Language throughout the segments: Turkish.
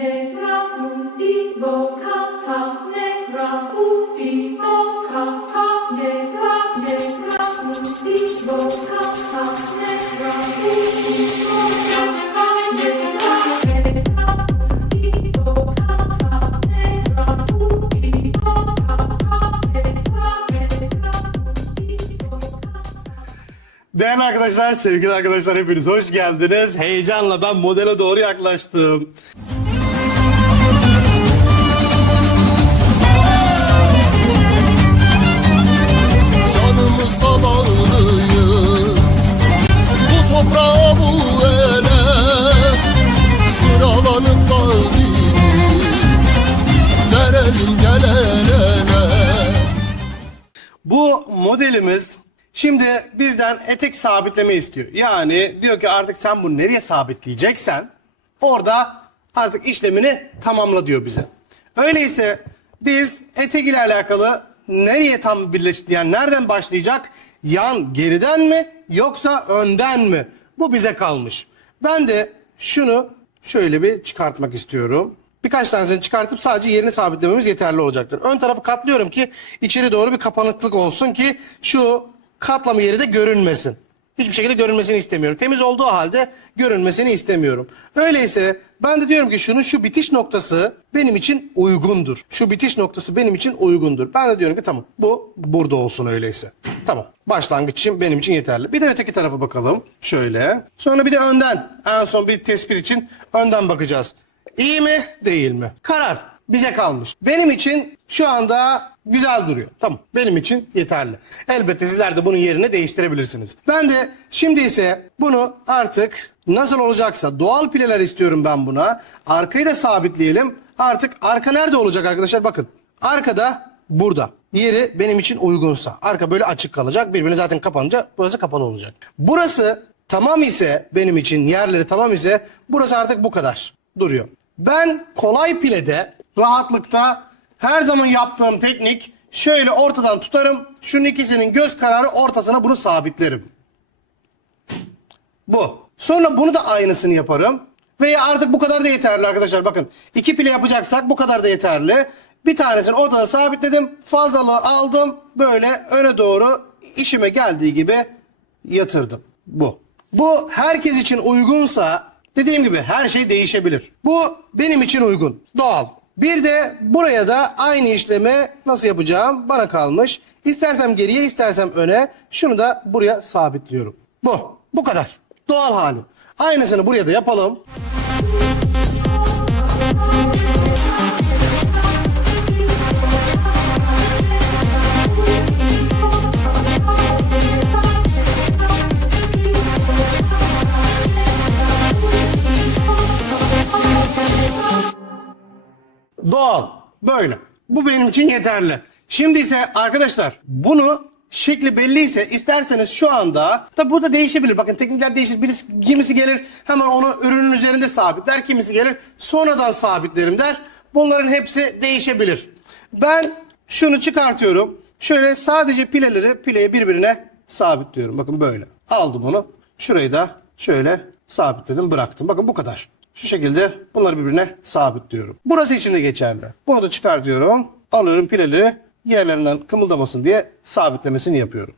Negra univo canta, negra univo canta, negra univo canta, negra univo canta, negra univo canta, negra univo canta. Değerli arkadaşlar, sevgili arkadaşlar hepiniz hoş geldiniz. Heyecanla ben modele doğru yaklaştım. Canımızla bağlıyız bu toprağa bu ele, sıralanıp bağlıyız verelim gel el ele. Bu modelimiz şimdi bizden etek sabitleme istiyor. Yani diyor ki artık sen bunu nereye sabitleyeceksen orada artık işlemini tamamla diyor bize. Öyleyse biz etek ile alakalı nereye tam yani nereden başlayacak? Yan geriden mi yoksa önden mi? Bu bize kalmış. Ben de şunu şöyle bir çıkartmak istiyorum. Birkaç tanesini çıkartıp sadece yerini sabitlememiz yeterli olacaktır. Ön tarafı katlıyorum ki içeri doğru bir kapanıklık olsun ki şu katlama yeri de görünmesin. Hiçbir şekilde görünmesini istemiyorum. Temiz olduğu halde görünmesini istemiyorum. Öyleyse ben de diyorum ki şu bitiş noktası benim için uygundur. Şu bitiş noktası benim için uygundur. Ben de diyorum ki tamam bu burada olsun öyleyse. Tamam. Başlangıç için benim için yeterli. Bir de öteki tarafa bakalım. Şöyle. Sonra bir de önden. En son bir tespit için önden bakacağız. İyi mi değil mi? Karar bize kalmış. Benim için şu anda güzel duruyor. Tamam. Benim için yeterli. Elbette sizler de bunun yerini değiştirebilirsiniz. Ben de şimdi ise bunu artık nasıl olacaksa doğal pileler istiyorum ben buna. Arkayı da sabitleyelim. Artık arka nerede olacak arkadaşlar? Bakın. Arkada burada. Yeri benim için uygunsa. Arka böyle açık kalacak. Birbirine zaten kapanınca burası kapalı olacak. Burası tamam ise benim için yerleri tamam ise burası artık bu kadar duruyor. Ben kolay pilede rahatlıkta her zaman yaptığım teknik şöyle ortadan tutarım. Şunun ikisinin göz kararı ortasına bunu sabitlerim. Bu. Sonra bunu da aynısını yaparım. Veya artık bu kadar da yeterli arkadaşlar. Bakın 2 pile yapacaksak bu kadar da yeterli. Bir tanesini ortadan sabitledim. Fazlalığı aldım. Böyle öne doğru işime geldiği gibi yatırdım. Bu. Bu herkes için uygunsa dediğim gibi her şey değişebilir. Bu benim için uygun. Doğal. Bir de buraya da aynı işlemi nasıl yapacağım bana kalmış. İstersem geriye istersem öne. Şunu da buraya sabitliyorum. Bu. Bu kadar. Doğal hali. Aynısını buraya da yapalım. Doğal. Böyle. Bu benim için yeterli. Şimdi ise arkadaşlar bunu şekli belliyse isterseniz şu anda tabi bu da değişebilir. Bakın teknikler değişir. Kimisi gelir hemen onu ürünün üzerinde sabitler. Kimisi gelir sonradan sabitlerim der. Bunların hepsi değişebilir. Ben şunu çıkartıyorum. Şöyle sadece pileyi birbirine sabitliyorum. Bakın böyle. Aldım onu. Şurayı da şöyle sabitledim bıraktım. Bakın bu kadar. Şu şekilde bunları birbirine sabitliyorum. Burası için de geçerli. Bunu da çıkartıyorum. Alıyorum pileleri yerlerinden kımıldamasın diye sabitlemesini yapıyorum.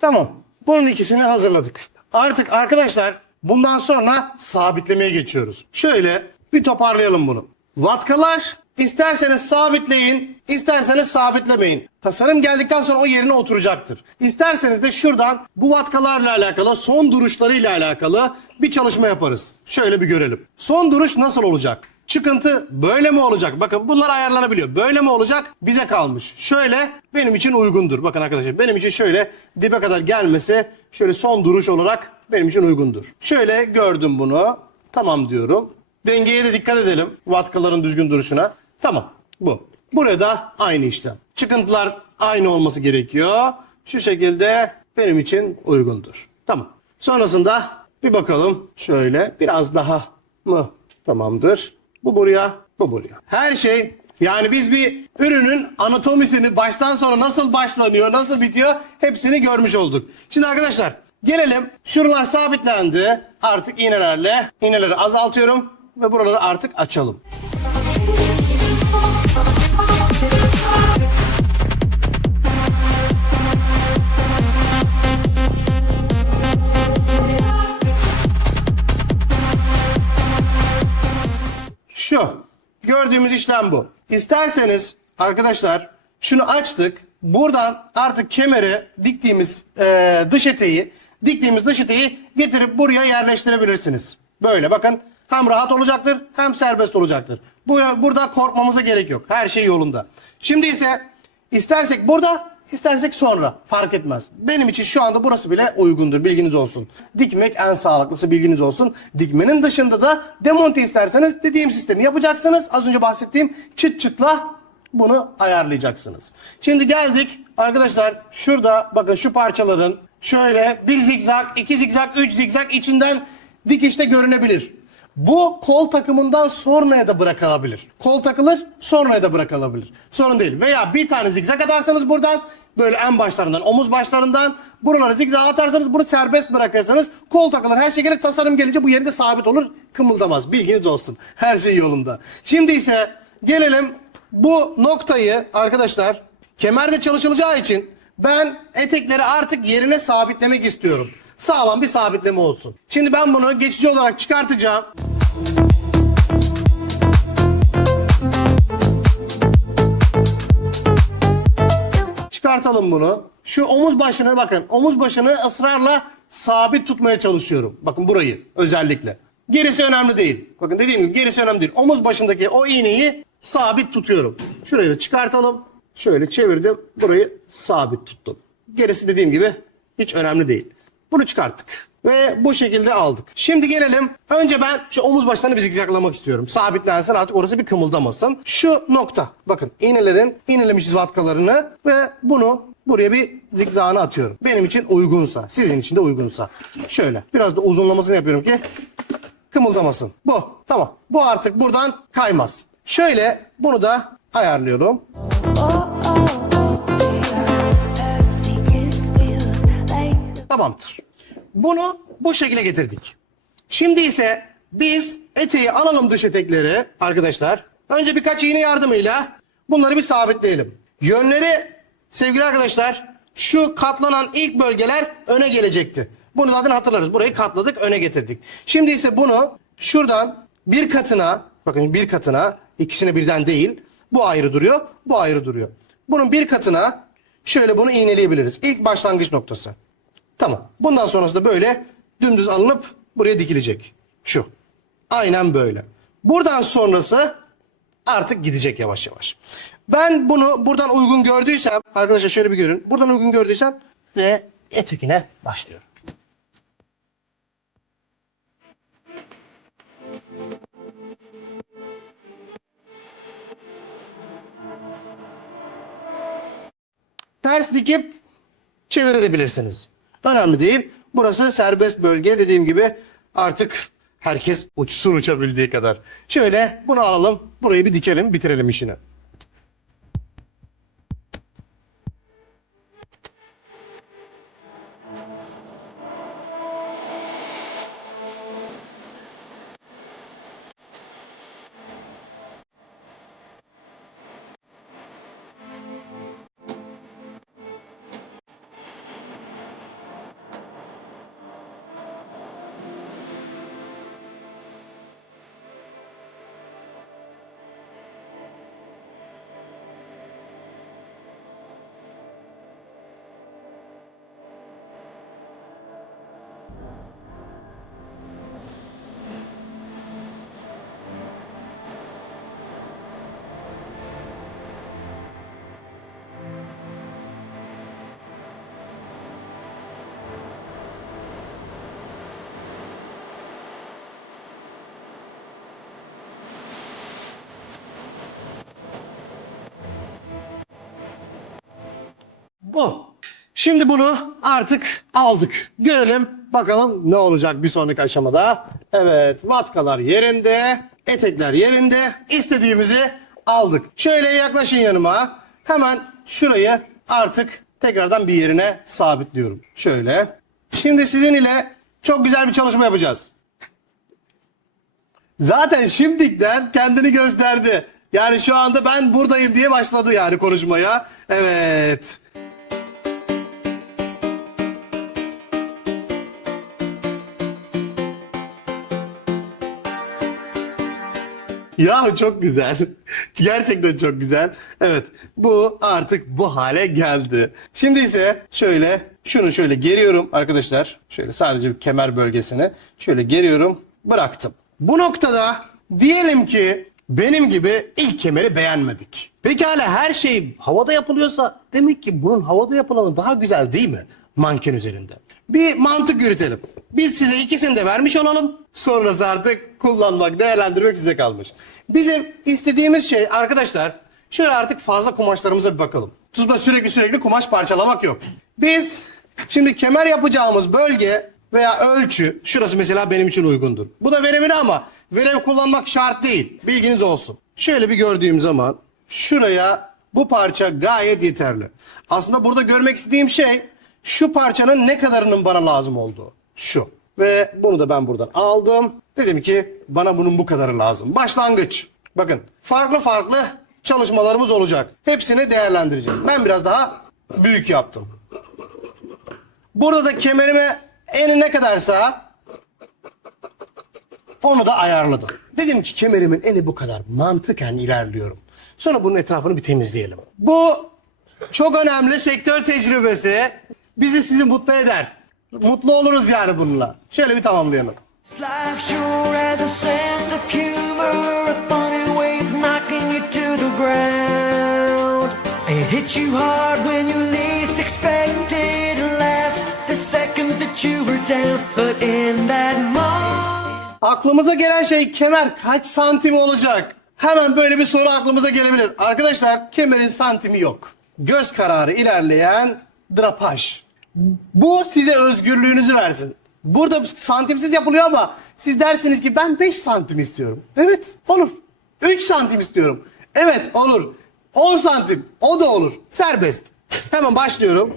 Tamam. Bunun ikisini hazırladık. Artık arkadaşlar bundan sonra sabitlemeye geçiyoruz. Şöyle bir toparlayalım bunu. Vatkalar isterseniz sabitleyin, İsterseniz sabitlemeyin. Tasarım geldikten sonra o yerine oturacaktır. İsterseniz de şuradan bu vatkalarla alakalı, son duruşlarıyla alakalı bir çalışma yaparız. Şöyle bir görelim. Son duruş nasıl olacak? Çıkıntı böyle mi olacak? Bakın bunlar ayarlanabiliyor. Böyle mi olacak? Bize kalmış. Şöyle benim için uygundur. Bakın arkadaşlar benim için şöyle dibe kadar gelmesi şöyle son duruş olarak benim için uygundur. Şöyle gördüm bunu. Tamam diyorum. Dengeye de dikkat edelim. Vatkaların düzgün duruşuna. Tamam bu. Buraya da aynı işlem. Çıkıntılar aynı olması gerekiyor. Şu şekilde benim için uygundur. Tamam. Sonrasında bir bakalım. Şöyle biraz daha mı? Tamamdır. Bu buraya, bu buraya. Her şey yani biz bir ürünün anatomisini baştan sona nasıl başlanıyor, nasıl bitiyor hepsini görmüş olduk. Şimdi arkadaşlar gelelim. Şuralar sabitlendi. Artık iğneleri azaltıyorum ve buraları artık açalım. Şu gördüğümüz işlem bu. İsterseniz arkadaşlar şunu açtık. Buradan artık kemere diktiğimiz dış eteği getirip buraya yerleştirebilirsiniz. Böyle bakın hem rahat olacaktır hem serbest olacaktır. Burada korkmamıza gerek yok. Her şey yolunda. Şimdi ise istersek burada istersek sonra fark etmez. Benim için şu anda burası bile uygundur. Bilginiz olsun. Dikmek en sağlıklısı bilginiz olsun. Dikmenin dışında da demonte isterseniz dediğim sistemi yapacaksınız. Az önce bahsettiğim çıt çıtla bunu ayarlayacaksınız. Şimdi geldik arkadaşlar şurada bakın şu parçaların şöyle bir zigzag, iki zigzag, üç zigzag içinden dikişte görünebilir. Bu kol takımından sonraya da bırakılabilir. Kol takılır, sonraya da bırakılabilir. Sorun değil. Veya bir tane zigzag atarsanız buradan, böyle en başlarından, omuz başlarından buraları zigzag atarsanız bunu serbest bırakırsanız kol takılır. Her şey gelir, tasarım gelince bu yerinde sabit olur, kımıldamaz. Bilginiz olsun. Her şey yolunda. Şimdi ise gelelim bu noktayı arkadaşlar kemerde çalışılacağı için ben etekleri artık yerine sabitlemek istiyorum. Sağlam bir sabitleme olsun. Şimdi ben bunu geçici olarak çıkartacağım. Çıkartalım bunu. Şu omuz başına bakın. Omuz başını ısrarla sabit tutmaya çalışıyorum. Bakın burayı özellikle. Gerisi önemli değil. Bakın dediğim gibi gerisi önemli değil. Omuz başındaki o iğneyi sabit tutuyorum. Şurayı da çıkartalım. Şöyle çevirdim. Burayı sabit tuttum. Gerisi dediğim gibi hiç önemli değil. Bunu çıkarttık. Ve bu şekilde aldık. Şimdi gelelim. Önce ben şu omuz başlarını bir zigzaglamak istiyorum. Sabitlensin artık orası bir kımıldamasın. Şu nokta. Bakın iğnelemişiz vatkalarını ve bunu buraya bir zigzagını atıyorum. Benim için uygunsa, sizin için de uygunsa. Şöyle biraz da uzunlamasını yapıyorum ki kımıldamasın. Bu. Tamam. Bu artık buradan kaymaz. Şöyle bunu da ayarlıyorum. Tamamdır. Bunu bu şekilde getirdik. Şimdi ise biz eteği alalım, dış etekleri arkadaşlar. Önce birkaç iğne yardımıyla bunları bir sabitleyelim. Yönleri sevgili arkadaşlar şu katlanan ilk bölgeler öne gelecekti. Bunu zaten hatırlarız. Burayı katladık, öne getirdik. Şimdi ise bunu şuradan bir katına, bakın bir katına, ikisine birden değil. Bu ayrı duruyor, bu ayrı duruyor. Bunun bir katına şöyle bunu iğneleyebiliriz. İlk başlangıç noktası. Tamam. Bundan sonrası da böyle dümdüz alınıp buraya dikilecek. Şu. Aynen böyle. Buradan sonrası artık gidecek yavaş yavaş. Ben bunu buradan uygun gördüysem, arkadaşlar şöyle bir görün. Buradan uygun gördüysem ve etekine başlıyorum. Ters dikip çevirebilirsiniz. Önemli değil. Burası serbest bölge, dediğim gibi artık herkes uçsun uçabildiği kadar. Şöyle bunu alalım. Burayı bir dikelim, bitirelim işini. Bu. Şimdi bunu artık aldık. Görelim bakalım ne olacak bir sonraki aşamada. Evet, vatkalar yerinde, etekler yerinde. İstediğimizi aldık. Şöyle yaklaşın yanıma. Hemen şurayı artık tekrardan bir yerine sabitliyorum. Şöyle. Şimdi sizin ile çok güzel bir çalışma yapacağız. Zaten şimdiden kendini gösterdi. Yani şu anda ben buradayım diye başladı yani konuşmaya. Evet. Ya çok güzel. Gerçekten çok güzel. Evet, bu artık bu hale geldi. Şimdi ise şöyle şunu şöyle geriyorum arkadaşlar. Şöyle sadece bir kemer bölgesine şöyle geriyorum, bıraktım. Bu noktada diyelim ki benim gibi ilk kemeri beğenmedik. Pekala her şey havada yapılıyorsa demek ki bunun havada yapılanı daha güzel değil mi? Manken üzerinde. Bir mantık yürütelim. Biz size ikisini de vermiş olalım. Sonrası artık kullanmak, değerlendirmek size kalmış. Bizim istediğimiz şey arkadaşlar, şöyle artık fazla kumaşlarımıza bir bakalım. Tutma sürekli kumaş parçalamak yok. Biz şimdi kemer yapacağımız bölge veya ölçü, şurası mesela benim için uygundur. Bu da verebilir ama verev kullanmak şart değil. Bilginiz olsun. Şöyle bir gördüğüm zaman şuraya bu parça gayet yeterli. Aslında burada görmek istediğim şey şu parçanın ne kadarının bana lazım olduğu. Şu. Ve bunu da ben buradan aldım. Dedim ki bana bunun bu kadarı lazım. Başlangıç. Bakın farklı çalışmalarımız olacak. Hepsini değerlendireceğiz. Ben biraz daha büyük yaptım. Burada da kemerime eni ne kadarsa onu da ayarladım. Dedim ki kemerimin eni bu kadar. Mantıken ilerliyorum. Sonra bunun etrafını bir temizleyelim. Bu çok önemli sektör tecrübesi. Bizi sizi mutlu eder. Mutlu oluruz yani bununla. Şöyle bir tamamlayalım. Life sure has a sense of humor, a funny way of knocking you to the ground. It hits you hard when you least expect it, and laughs the second that you were down. But in that moment, Aklımıza gelen şey kemer kaç santim olacak? Hemen böyle bir soru aklımıza gelebilir. Arkadaşlar kemerin santimi yok. Göz kararı ilerleyen drapaj. Bu size özgürlüğünüzü versin. Burada santimsiz yapılıyor ama siz dersiniz ki ben 5 santim istiyorum. Evet olur. 3 santim istiyorum. Evet olur. 10 santim o da olur. Serbest. Hemen başlıyorum.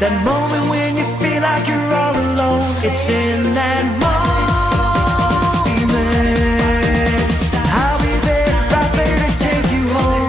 that moment when you feel like you're all alone, it's in that moment. I'll be there, right there to take you home.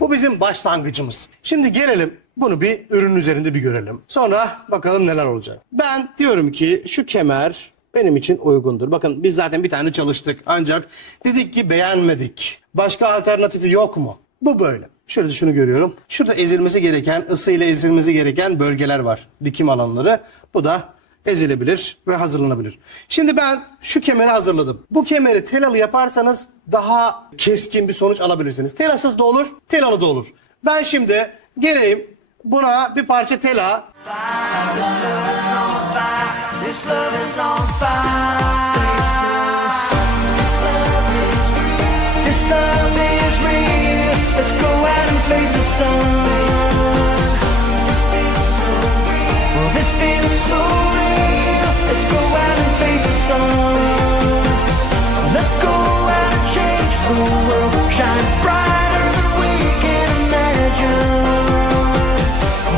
Bu bizim başlangıcımız. Şimdi gelelim bunu bir ürün üzerinde bir görelim. Sonra bakalım neler olacak. Ben diyorum ki şu kemer benim için uygundur. Bakın biz zaten bir tane çalıştık ancak dedik ki beğenmedik. Başka alternatifi yok mu? Bu böyle. Şöyle şunu görüyorum. Şurada ezilmesi gereken, ısıyla ezilmesi gereken bölgeler var. Dikim alanları. Bu da ezilebilir ve hazırlanabilir. Şimdi ben şu kemeri hazırladım. Bu kemeri telalı yaparsanız daha keskin bir sonuç alabilirsiniz. Telasız da olur, telalı da olur. Ben şimdi geleyim buna bir parça tela, This love is on fire. This love is on fire. This love is real. Let's go out and face the sun. Well, this feels so real. Let's go out and face the sun. Let's go out and change the world. Shine brighter than we can imagine.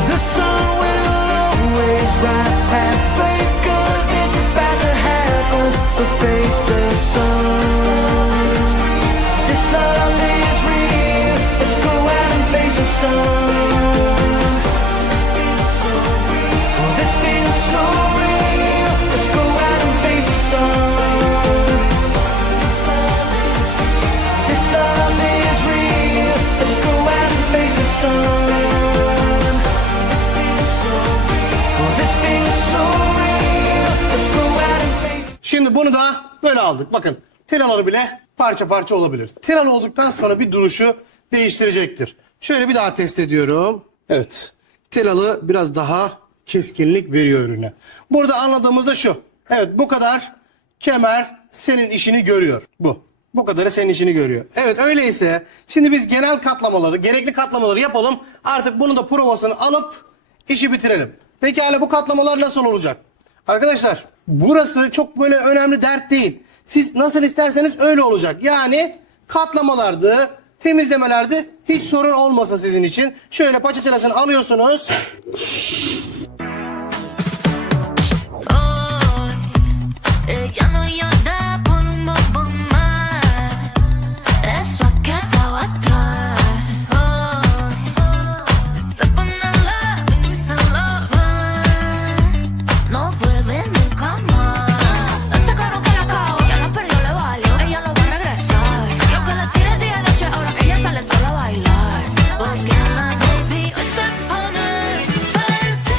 The sun will always rise. Have faith 'cause it's about to happen. So face the sun. This love is real. Let's go out and face the sun. Oh, this feels so real. Let's go out and face the sun. This love is real. Let's go out and face the sun. Oh, this feels so real. Let's go out and face. Şimdi bunu da böyle aldık. Bakın telaları bile parça parça olabilir. Telalı olduktan sonra bir duruşu değiştirecektir. Şöyle bir daha test ediyorum. Evet. Telalı biraz daha keskinlik veriyor ürüne. Burada anladığımız da şu. Evet bu kadar kemer senin işini görüyor. Bu. Bu kadarı senin işini görüyor. Evet öyleyse şimdi biz genel katlamaları, gerekli katlamaları yapalım. Artık bunu da provasını alıp işi bitirelim. Pekala bu katlamalar nasıl olacak? Arkadaşlar burası çok böyle önemli dert değil. Siz nasıl isterseniz öyle olacak. Yani katlamalardı, temizlemelerdi hiç sorun olmasa sizin için. Şöyle paçetelasını alıyorsunuz. Ella no llora por un bobo más. Eso ha quedado atrás. Se pone la y se lo va. No vuelve nunca más. Ese caro que la cago, ya la perdió, le valió. Ella lo va a regresar. Yo que la tiré día y noche, ahora ella sale sola a bailar. Porque la baby hoy se pone fancy.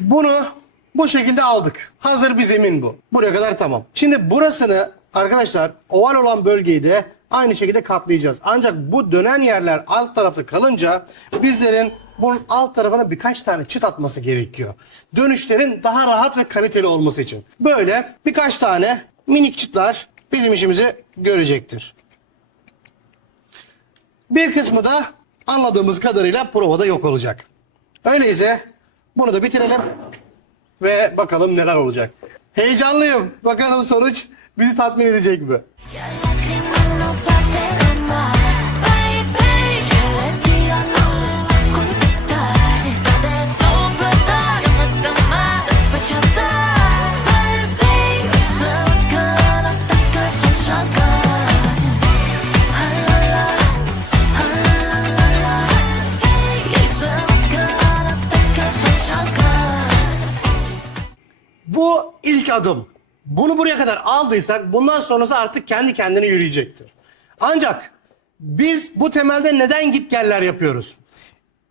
Bunu bu şekilde aldık. Hazır bir zemin bu. Buraya kadar tamam. Şimdi burasını arkadaşlar oval olan bölgeyi de aynı şekilde katlayacağız. Ancak bu dönen yerler alt tarafta kalınca bizlerin bunun alt tarafına birkaç tane çıt atması gerekiyor. Dönüşlerin daha rahat ve kaliteli olması için. Böyle birkaç tane minik çıtlar bizim işimizi görecektir. Bir kısmı da anladığımız kadarıyla provada yok olacak. Öyleyse bunu da bitirelim. Ve bakalım neler olacak. Heyecanlıyım. Bakalım sonuç bizi tatmin edecek mi? Ya lágrimas no baten más. Baby, si le tira no le va a contestar. Está de soplador, llámate más despechada. Fancy, hoy se va a quedar hasta que se salga. Ah, la, la, ah, la, la, la. Y hoy se va a quedar hasta que se salga. Bu ilk adım. Bunu buraya kadar aldıysak bundan sonrası artık kendi kendine yürüyecektir. Ancak biz bu temelde neden gitgeller yapıyoruz?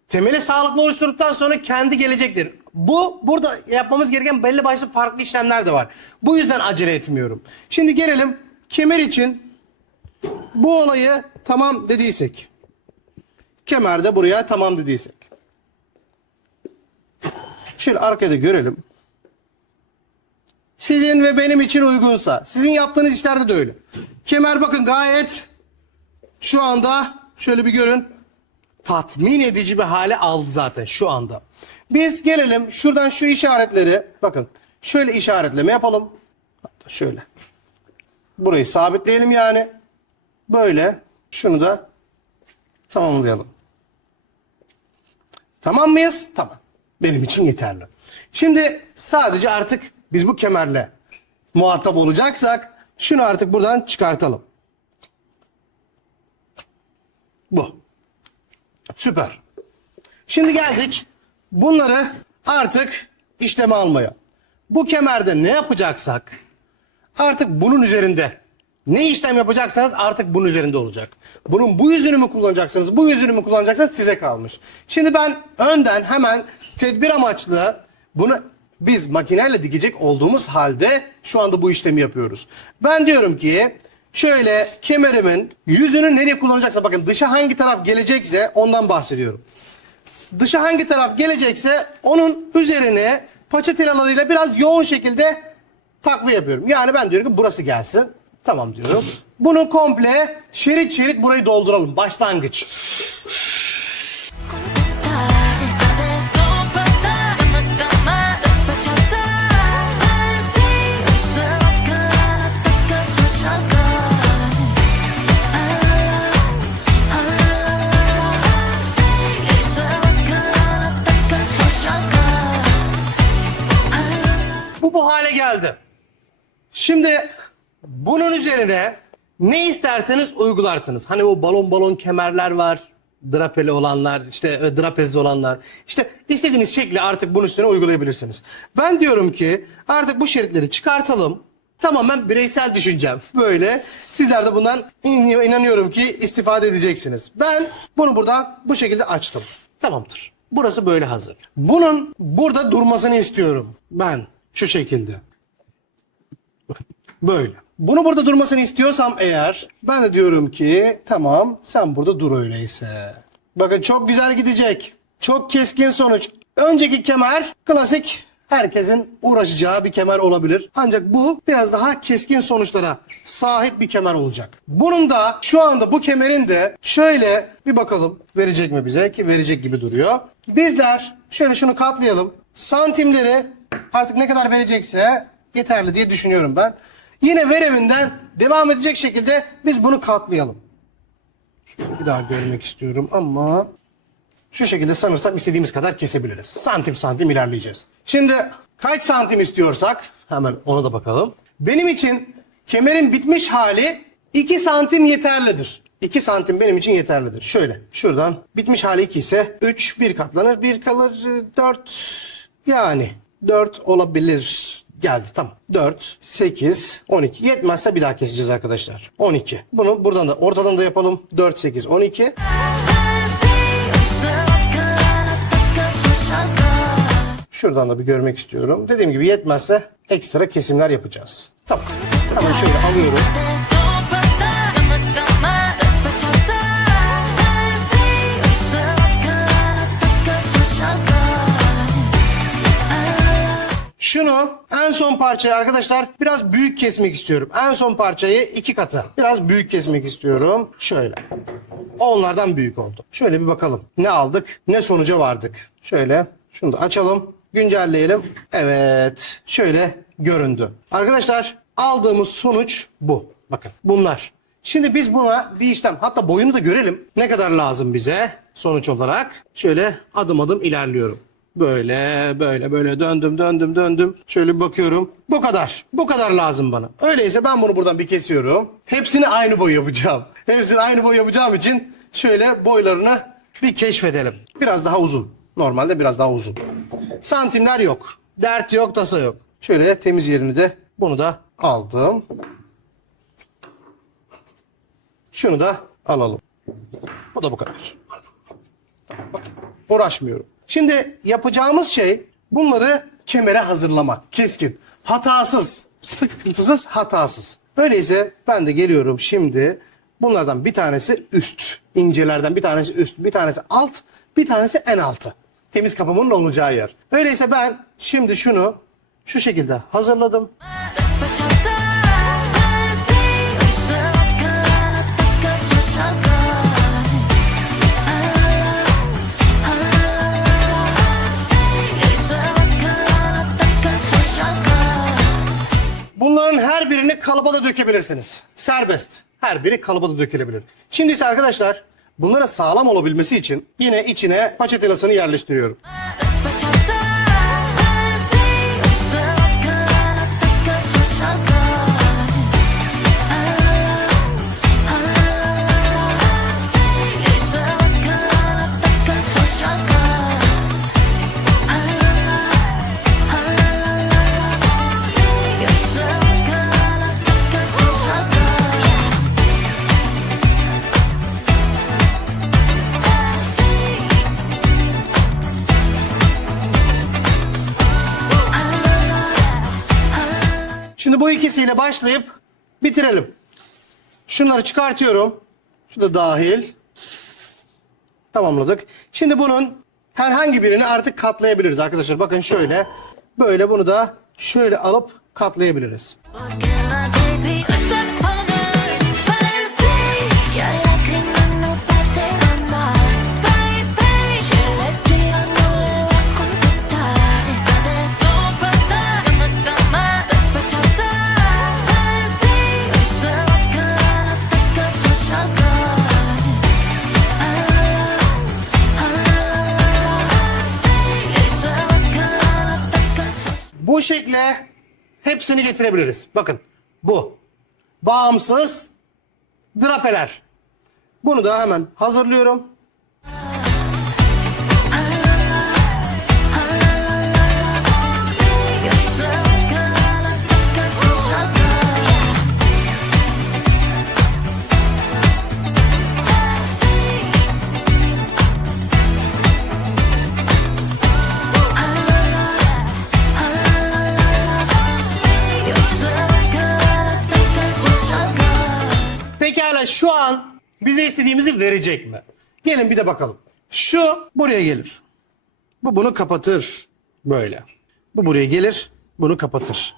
Temeli sağlıklı oluşturduktan sonra kendi gelecektir. Burada yapmamız gereken belli başlı farklı işlemler de var. Bu yüzden acele etmiyorum. Şimdi gelelim kemer için bu olayı tamam dediysek. Kemer de buraya tamam dediysek. Şöyle arkada görelim. Sizin ve benim için uygunsa. Sizin yaptığınız işlerde de öyle. Kemer bakın gayet şu anda şöyle bir görün. Tatmin edici bir hale aldı zaten şu anda. Biz gelelim şuradan şu işaretleri bakın. Şöyle işaretleme yapalım. Hatta şöyle. Burayı sabitleyelim yani. Böyle. Şunu da tamamlayalım. Tamam mıyız? Tamam. Benim için yeterli. Şimdi sadece artık biz bu kemerle muhatap olacaksak şunu artık buradan çıkartalım. Bu. Süper. Şimdi geldik bunları artık işleme almaya. Bu kemerde ne yapacaksak artık bunun üzerinde ne işlem yapacaksanız artık bunun üzerinde olacak. Bunun bu yüzünü mü kullanacaksınız, bu yüzünü mü kullanacaksınız size kalmış. Şimdi ben önden hemen tedbir amaçlı bunu biz makineyle dikecek olduğumuz halde şu anda bu işlemi yapıyoruz. Ben diyorum ki şöyle kemerimin yüzünü nereye kullanacaksa bakın dışa hangi taraf gelecekse ondan bahsediyorum. Dışa hangi taraf gelecekse onun üzerine paça telalarıyla biraz yoğun şekilde takviye yapıyorum. Yani ben diyorum ki burası gelsin. Tamam diyorum. Bunu komple şerit şerit burayı dolduralım. Başlangıç. Bu hale geldi. Şimdi bunun üzerine ne isterseniz uygularsınız. Hani o balon kemerler var. Drapeli olanlar, işte drapezli olanlar. İşte istediğiniz şekli artık bunun üstüne uygulayabilirsiniz. Ben diyorum ki artık bu şeritleri çıkartalım. Tamamen bireysel düşüncem. Böyle. Sizler de bundan inanıyorum ki istifade edeceksiniz. Ben bunu buradan bu şekilde açtım. Tamamdır. Burası böyle hazır. Bunun burada durmasını istiyorum. Ben şu şekilde. Böyle. Bunu burada durmasını istiyorsam eğer ben de diyorum ki tamam sen burada dur öyleyse. Bakın çok güzel gidecek. Çok keskin sonuç. Önceki kemer klasik herkesin uğraşacağı bir kemer olabilir. Ancak bu biraz daha keskin sonuçlara sahip bir kemer olacak. Bunun da şu anda bu kemerin de şöyle bir bakalım verecek mi bize, ki verecek gibi duruyor. Bizler şöyle şunu katlayalım. Santimleri artık ne kadar verecekse yeterli diye düşünüyorum ben. Yine verevinden devam edecek şekilde biz bunu katlayalım. Şöyle bir daha görmek istiyorum ama şu şekilde sanırsam istediğimiz kadar kesebiliriz. Santim santim ilerleyeceğiz. Şimdi kaç santim istiyorsak hemen ona da bakalım. Benim için kemerin bitmiş hali 2 santim yeterlidir. 2 santim benim için yeterlidir. Şöyle şuradan bitmiş hali 2 ise 3 bir katlanır, bir kalır 4, yani 4 olabilir. Geldi tamam. 4, 8, 12. Yetmezse bir daha keseceğiz arkadaşlar. 12. Bunu buradan da ortadan da yapalım. 4, 8, 12. Şuradan da bir görmek istiyorum. Dediğim gibi yetmezse ekstra kesimler yapacağız. Tamam. Hemen şöyle alıyorum. Şunu en son parçayı arkadaşlar biraz büyük kesmek istiyorum. En son parçayı 2 katı. Biraz büyük kesmek istiyorum. Şöyle. Onlardan büyük oldu. Şöyle bir bakalım. Ne aldık? Ne sonuca vardık? Şöyle. Şunu da açalım. Güncelleyelim. Evet. Şöyle göründü. Arkadaşlar aldığımız sonuç bu. Bakın bunlar. Şimdi biz buna bir işlem, hatta boyunu da görelim. Ne kadar lazım bize sonuç olarak. Şöyle adım adım ilerliyorum. Böyle döndüm. Şöyle bir bakıyorum. Bu kadar. Bu kadar lazım bana. Öyleyse ben bunu buradan bir kesiyorum. Hepsini aynı boy yapacağım. Hepsini aynı boy yapacağım için şöyle boylarını bir keşfedelim. Biraz daha uzun. Normalde biraz daha uzun. Santimler yok. Dert yok, tasa yok. Şöyle temiz yerini de bunu da aldım. Şunu da alalım. Bu da bu kadar. Tamam, bak. Uğraşmıyorum. Şimdi yapacağımız şey bunları kemere hazırlamak. Keskin, hatasız, sıkıntısız, hatasız. Öyleyse ben de geliyorum şimdi. Bunlardan bir tanesi üst. İncelerden bir tanesi üst, bir tanesi alt, bir tanesi en altı. Temiz kapımın olacağı yer. Öyleyse ben şimdi şunu şu şekilde hazırladım. Bunların her birini kalıba da dökebilirsiniz. Serbest. Her biri kalıba da dökülebilir. Şimdi ise arkadaşlar bunlara sağlam olabilmesi için yine içine paçetelasını yerleştiriyorum. Şimdi bu ikisiyle başlayıp bitirelim. Şunları çıkartıyorum. Şu da dahil. Tamamladık. Şimdi bunun herhangi birini artık katlayabiliriz arkadaşlar. Bakın şöyle. Böyle bunu da şöyle alıp katlayabiliriz. Bu şekle hepsini getirebiliriz. Bakın bu. Bağımsız drapeler. Bunu da hemen hazırlıyorum. Pekala şu an bize istediğimizi verecek mi? Gelin bir de bakalım. Şu buraya gelir. Bu bunu kapatır. Böyle. Bu buraya gelir, bunu kapatır.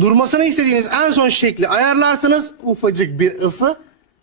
Durmasını istediğiniz en son şekli ayarlarsınız. Ufacık bir ısı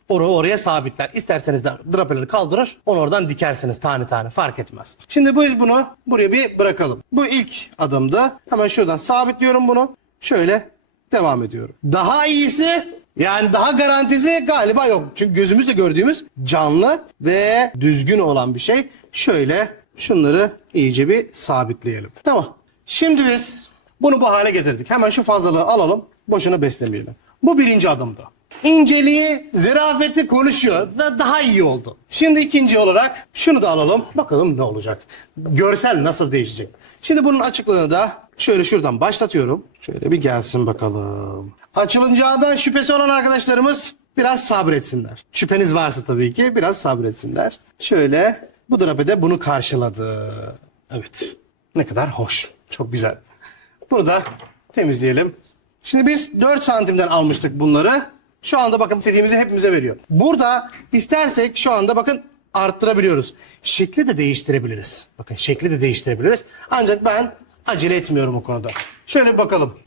oraya sabitler. İsterseniz de drapeleri kaldırır, onu oradan dikersiniz tane tane, fark etmez. Şimdi biz bunu buraya bir bırakalım. Bu ilk adımdı. Hemen şuradan sabitliyorum bunu. Şöyle devam ediyorum. Daha iyisi, yani daha garantisi galiba yok. Çünkü gözümüzle gördüğümüz canlı ve düzgün olan bir şey. Şöyle şunları iyice bir sabitleyelim. Tamam. Şimdi biz bunu bu hale getirdik. Hemen şu fazlalığı alalım. Boşuna beslemeyelim. Bu birinci adımdı. İnceliği, zerafeti konuşuyor ve daha iyi oldu. Şimdi ikinci olarak şunu da alalım. Bakalım ne olacak. Görsel nasıl değişecek. Şimdi bunun açıklığını da şöyle şuradan başlatıyorum. Şöyle bir gelsin bakalım. Açılacağından şüphesi olan arkadaşlarımız biraz sabretsinler. Şüpheniz varsa tabii ki biraz sabretsinler. Şöyle bu drapede bunu karşıladı. Evet. Ne kadar hoş. Çok güzel. Bunu da temizleyelim. Şimdi biz 4 santimden almıştık bunları. Şu anda bakın istediğimizi hepimize veriyor. Burada istersek şu anda bakın arttırabiliyoruz. Şekli de değiştirebiliriz. Bakın şekli de değiştirebiliriz. Ancak ben acele etmiyorum o konuda. Şöyle bir bakalım.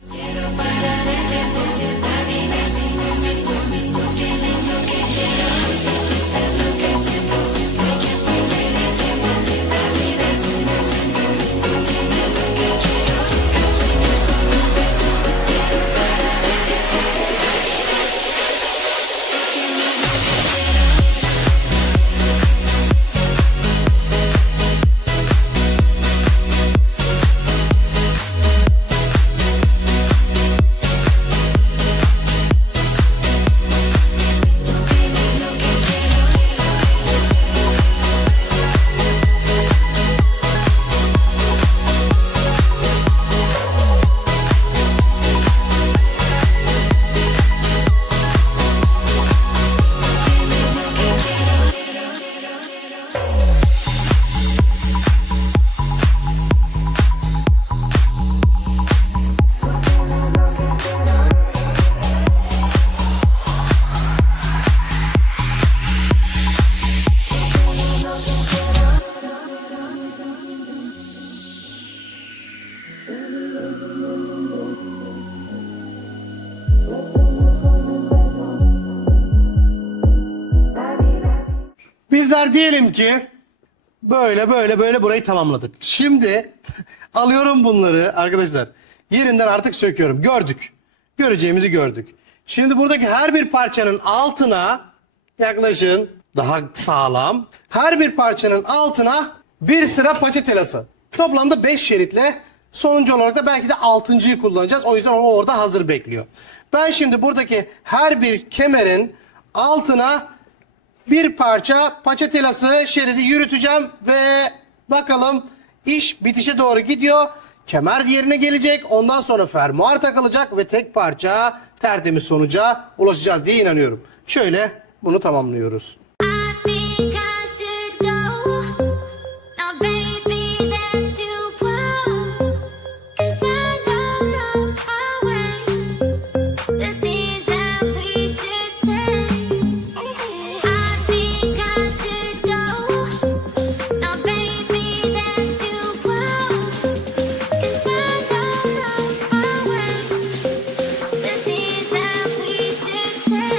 Bizler diyelim ki böyle burayı tamamladık. Şimdi alıyorum bunları arkadaşlar. Yerinden artık söküyorum. Gördük. Göreceğimizi gördük. Şimdi buradaki her bir parçanın altına yaklaşın, daha sağlam. Her bir parçanın altına bir sıra paça telası. Toplamda 5 şeritle, sonuncu olarak da belki de 6.'yı kullanacağız. O yüzden o orada hazır bekliyor. Ben şimdi buradaki her bir kemerin altına bir parça paça telası şeridi yürüteceğim ve bakalım iş bitişe doğru gidiyor. Kemer yerine gelecek. Ondan sonra fermuar takılacak ve tek parça tertemiz sonuca ulaşacağız diye inanıyorum. Şöyle bunu tamamlıyoruz. I think I should go. Now, baby, that you will. 'Cause I don't know our way. The things that we should say. I think I should go. Now, baby, that you will. 'Cause I don't know our way. The things that we should say.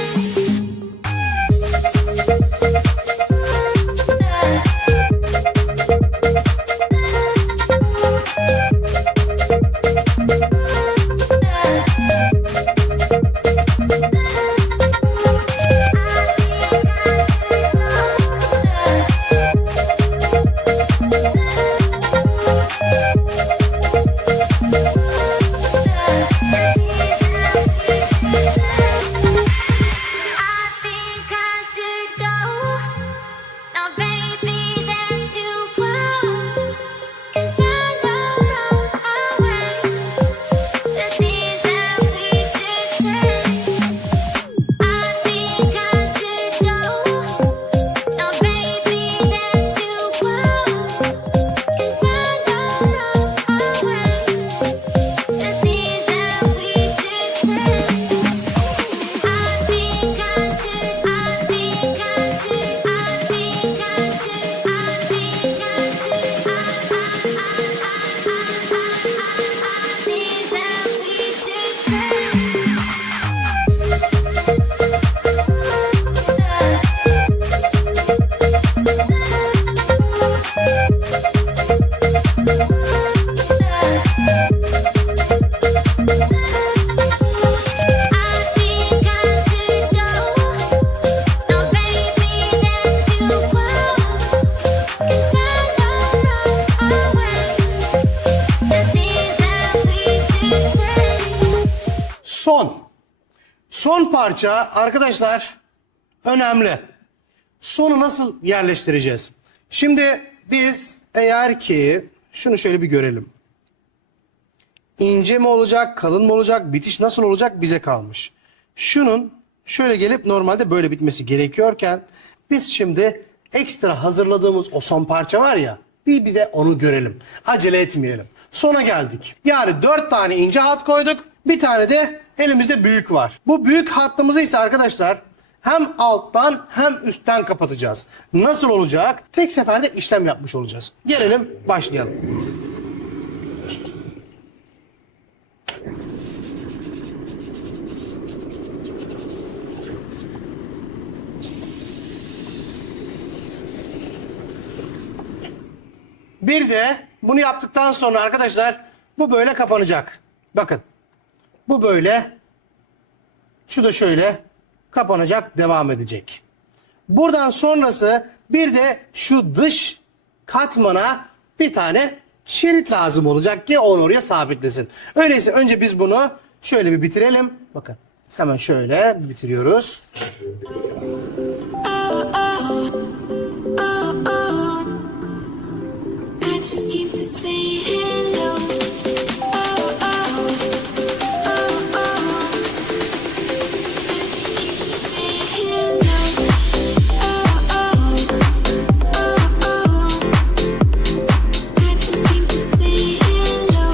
I think I should go. Now, baby, that you will. 'Cause I don't know our way. Son parça arkadaşlar önemli. Sonu nasıl yerleştireceğiz? Şimdi biz eğer ki şunu şöyle bir görelim. İnce mi olacak, kalın mı olacak, bitiş nasıl olacak bize kalmış. Şunun şöyle gelip normalde böyle bitmesi gerekiyorken biz şimdi ekstra hazırladığımız o son parça var ya bir de onu görelim. Acele etmeyelim. Sona geldik. Yani 4 tane ince hat koyduk. Bir tane de elimizde büyük var. Bu büyük hattımızı ise arkadaşlar hem alttan hem üstten kapatacağız. Nasıl olacak? Tek seferde işlem yapmış olacağız. Gelelim başlayalım. Bir de bunu yaptıktan sonra arkadaşlar bu böyle kapanacak. Bakın. Bu böyle. Şu da şöyle kapanacak, devam edecek. Buradan sonrası bir de şu dış katmana bir tane şerit lazım olacak ki onu oraya sabitlesin. Öyleyse önce biz bunu şöyle bir bitirelim. Bakın hemen şöyle bitiriyoruz. I just came to say hello. I just came to say hello. I just came to say hello.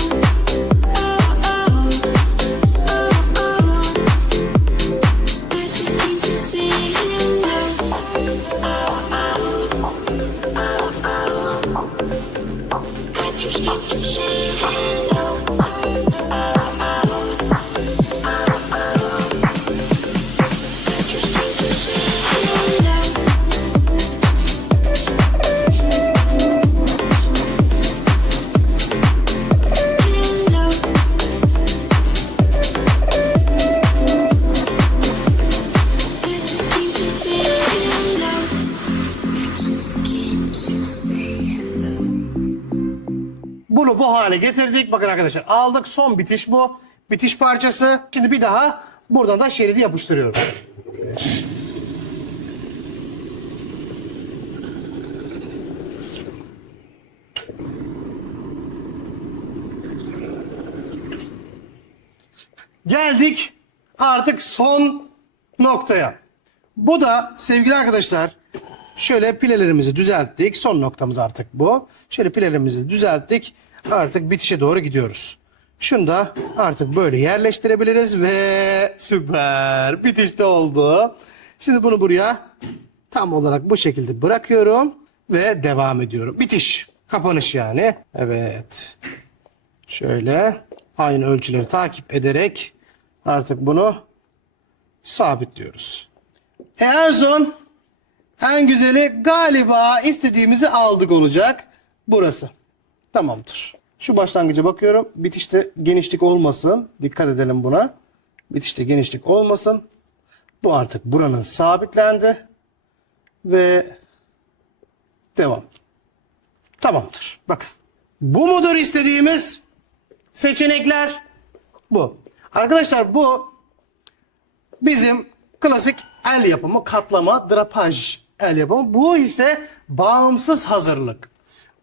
I just came to say hello. I just came to say hello. I just came to say hello. Hello. I just came to say hello. I just came to say hello. Bunu bu hale getirdik. Bakın arkadaşlar aldık. Son bitiş bu. Bitiş parçası. Şimdi bir daha buradan da şeridi yapıştırıyorum. Geldik artık son noktaya. Bu da sevgili arkadaşlar şöyle pilelerimizi düzelttik. Son noktamız artık bu. Şöyle pilelerimizi düzelttik. Artık bitişe doğru gidiyoruz. Şunu da artık böyle yerleştirebiliriz ve süper. Bitiş de oldu. Şimdi bunu buraya tam olarak bu şekilde bırakıyorum ve devam ediyorum. Bitiş. Kapanış yani. Evet. Şöyle aynı ölçüleri takip ederek artık bunu sabitliyoruz. En son en güzeli galiba istediğimizi aldık olacak. Burası. Tamamdır. Şu başlangıca bakıyorum. Bitişte genişlik olmasın. Dikkat edelim buna. Bitişte genişlik olmasın. Bu artık buranın sabitlendi. Ve devam. Tamamdır. Bakın. Bu mudur istediğimiz seçenekler? Bu. Arkadaşlar bu bizim klasik el yapımı katlama, drapaj el yapımı. Bu ise bağımsız hazırlık.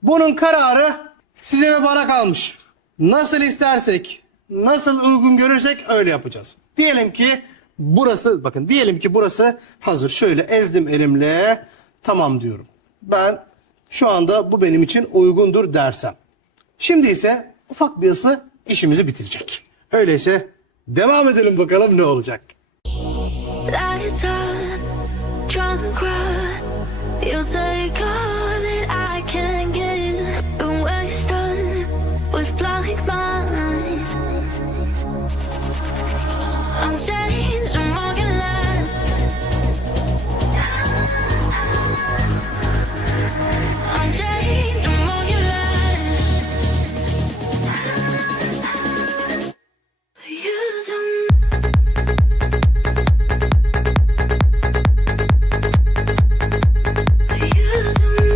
Bunun kararı size ve bana kalmış. Nasıl istersek, nasıl uygun görürsek öyle yapacağız. Diyelim ki burası, bakın diyelim ki burası hazır. Şöyle ezdim elimle, tamam diyorum. Ben şu anda bu benim için uygundur dersem. Şimdi ise ufak bir ısı işimizi bitirecek. Öyleyse devam edelim bakalım ne olacak. Lights on, drunk ride. You take all that I can give. And waste time with blank minds. I'm changed, I'm walking line. I'm changed, I'm walking line. You don't. You don't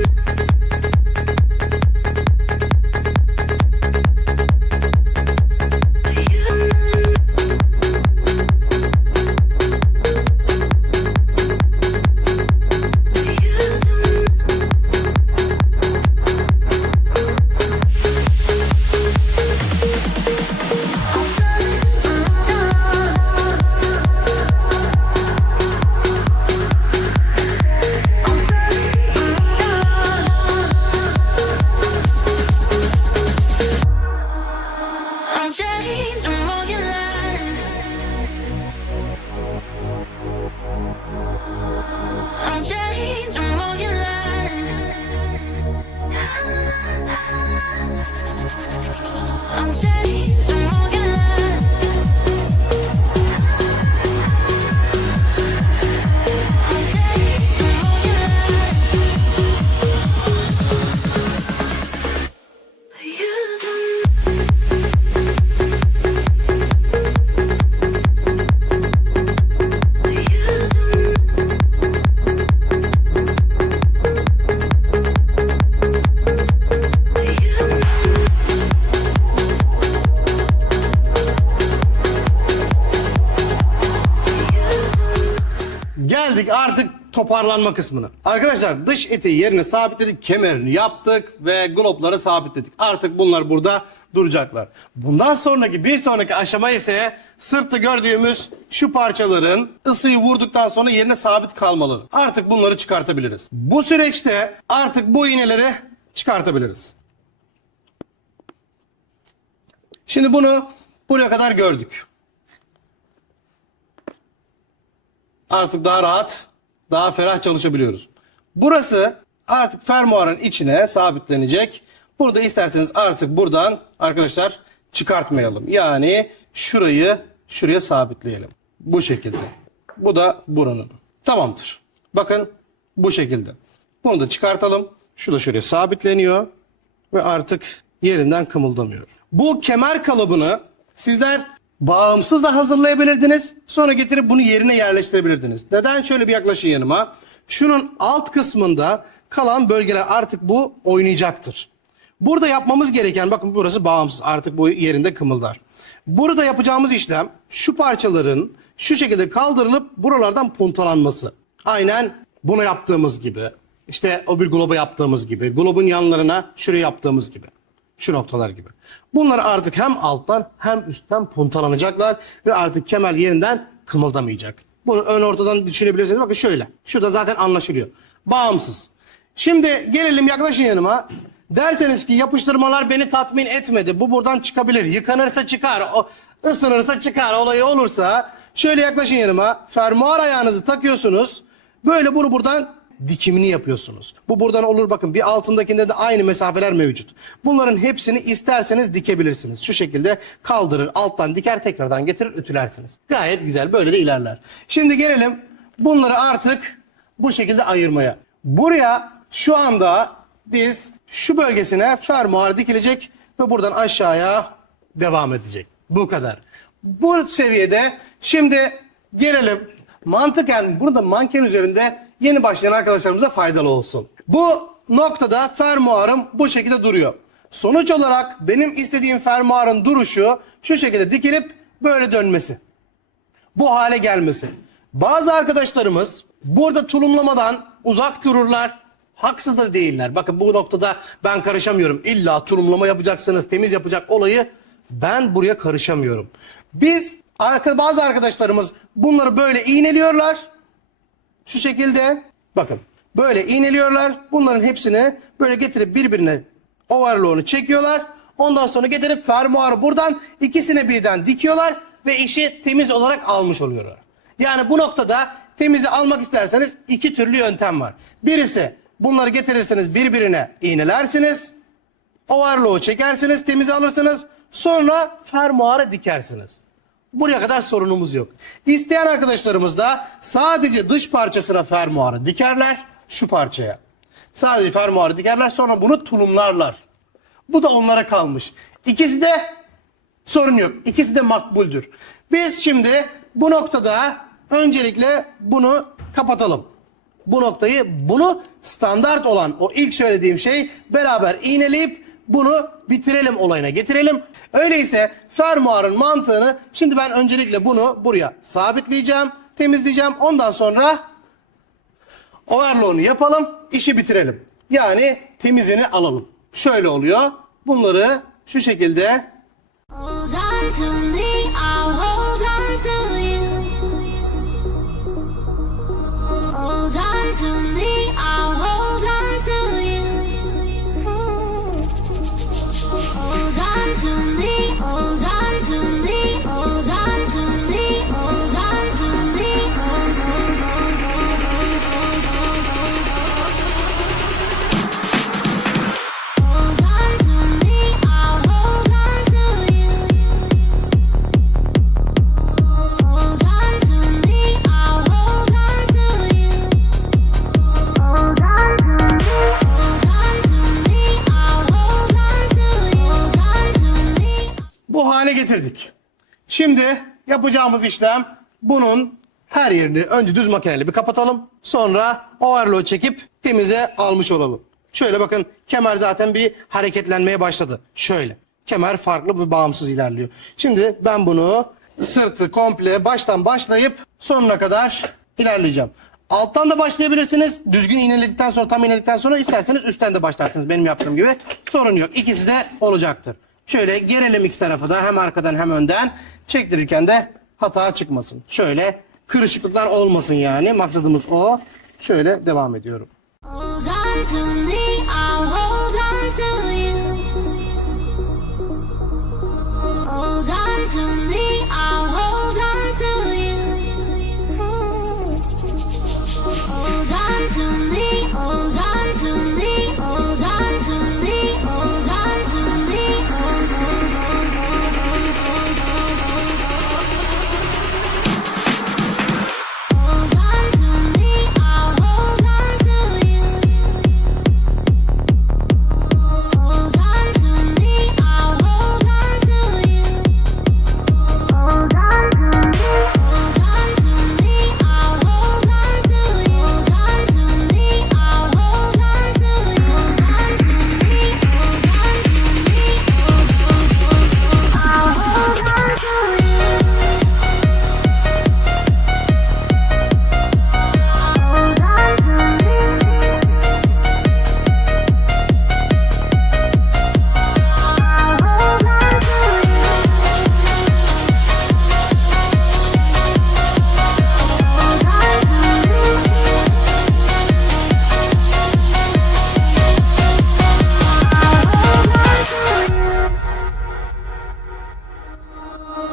I'm changed, I'm walking line. I'm changed, I'm walking line. I'm changed, I'm walking line. I'm changed, I'm walking line. But you don't. But you don't. But you don't. Geldik artık toparlanma kısmına. Arkadaşlar dış eteği yerine sabitledik, kemerini yaptık ve globları sabitledik. Artık bunlar burada duracaklar. Bundan sonraki bir sonraki aşama ise sırtta gördüğümüz şu parçaların ısıyı vurduktan sonra yerine sabit kalmaları. Artık bunları çıkartabiliriz. Bu süreçte artık bu iğneleri çıkartabiliriz. Şimdi bunu buraya kadar gördük. Artık daha rahat, daha ferah çalışabiliyoruz. Burası artık fermuarın içine sabitlenecek. Bunu da isterseniz artık buradan arkadaşlar çıkartmayalım. Yani şuraya sabitleyelim. Bu şekilde. Bu da buranın. Tamamdır. Bakın bu şekilde. Bunu da çıkartalım. Şu da şuraya sabitleniyor. Ve artık yerinden kımıldamıyor. Bu kemer kalıbını sizler bağımsız da hazırlayabilirdiniz. Sonra getirip bunu yerine yerleştirebilirdiniz. Neden? Şöyle bir yaklaşın yanıma. Şunun alt kısmında kalan bölgeler artık bu oynayacaktır. Burada yapmamız gereken, bakın burası bağımsız, artık bu yerinde kımıldar. Burada yapacağımız işlem şu parçaların şu şekilde kaldırılıp buralardan puntalanması. Aynen bunu yaptığımız gibi. İşte o bir globa yaptığımız gibi. Globun yanlarına şuraya yaptığımız gibi. Şu noktalar gibi. Bunlar artık hem alttan hem üstten puntalanacaklar ve artık kemer yerinden kımıldamayacak. Bunu ön ortadan düşünebilirsiniz. Bakın şöyle. Şurada zaten anlaşılıyor. Bağımsız. Şimdi gelelim, yaklaşın yanıma. Derseniz ki yapıştırmalar beni tatmin etmedi. Bu buradan çıkabilir. Yıkanırsa çıkar. Isınırsa çıkar. Olayı olursa şöyle yaklaşın yanıma. Fermuar ayağınızı takıyorsunuz. Böyle bunu buradan dikimini yapıyorsunuz. Bu buradan olur, bakın bir altındakinde de aynı mesafeler mevcut. Bunların hepsini isterseniz dikebilirsiniz. Şu şekilde kaldırır, alttan diker, tekrardan getirir, ütülersiniz. Gayet güzel, böyle de ilerler. Şimdi gelelim bunları artık bu şekilde ayırmaya. Buraya şu anda biz şu bölgesine fermuar dikilecek ve buradan aşağıya devam edecek. Bu kadar. Bu seviyede şimdi gelelim mantıken burada manken üzerinde yeni başlayan arkadaşlarımıza faydalı olsun. Bu noktada fermuarım bu şekilde duruyor. Sonuç olarak benim istediğim fermuarın duruşu şu şekilde dikilip böyle dönmesi. Bu hale gelmesi. Bazı arkadaşlarımız burada tulumlamadan uzak dururlar. Haksız da değiller. Bakın bu noktada ben karışamıyorum. İlla tulumlama yapacaksınız, temiz yapacak olayı ben buraya karışamıyorum. Bazı arkadaşlarımız bunları böyle iğneliyorlar. Şu şekilde bakın böyle iğneliyorlar. Bunların hepsini böyle getirip birbirine overlock'unu çekiyorlar. Ondan sonra getirip fermuarı buradan ikisine birden dikiyorlar ve işi temiz olarak almış oluyorlar. Yani bu noktada temizi almak isterseniz iki türlü yöntem var. Birisi bunları getirirsiniz birbirine iğnelersiniz. Overlock'u çekersiniz, temizi alırsınız. Sonra fermuarı dikersiniz. Buraya kadar sorunumuz yok. İsteyen arkadaşlarımız da sadece dış parçasına fermuarı dikerler. Şu parçaya. Sadece fermuarı dikerler, sonra bunu tulumlarlar. Bu da onlara kalmış. İkisi de sorun yok. İkisi de makbuldür. Biz şimdi bu noktada öncelikle bunu kapatalım. Bu noktayı, bunu standart olan o ilk söylediğim şey beraber iğneleyip bunu bitirelim, olayına getirelim. Öyleyse fermuarın mantığını şimdi ben öncelikle bunu buraya sabitleyeceğim, temizleyeceğim. Ondan sonra overlock'unu yapalım, işi bitirelim. Yani temizini alalım. Şöyle oluyor. Bunları şu şekilde Hold on to me, I'll hold on to you. Hold on to me, I'll hold on to you. Hold on to me, hold on. Şimdi yapacağımız işlem bunun her yerini önce düz makineyle bir kapatalım. Sonra overlock çekip temize almış olalım. Şöyle bakın kemer zaten bir hareketlenmeye başladı. Şöyle. Kemer farklı ve bağımsız ilerliyor. Şimdi ben bunu sırtı komple baştan başlayıp sonuna kadar ilerleyeceğim. Alttan da başlayabilirsiniz. Düzgün iğneledikten sonra, tam iğneledikten sonra isterseniz üstten de başlarsınız. Benim yaptığım gibi. Sorun yok. İkisi de olacaktır. Şöyle gerelim iki tarafı da hem arkadan hem önden. Çektirirken de hata çıkmasın. Şöyle kırışıklıklar olmasın yani. Maksadımız o. Şöyle devam ediyorum. Hold on to me, I'll hold on to you. Hold on to me, I'll hold on to you. Hold on to me, hold on to me, hold on to me, hold on to me, hold on to me, I'll hold on to you. Hold on to me, I'll hold on to you. Hold on to me, hold on to me, I'll hold on to you. Hold on to me, I'll hold on to you. Hold on to me, hold on to me, I'll hold on to you.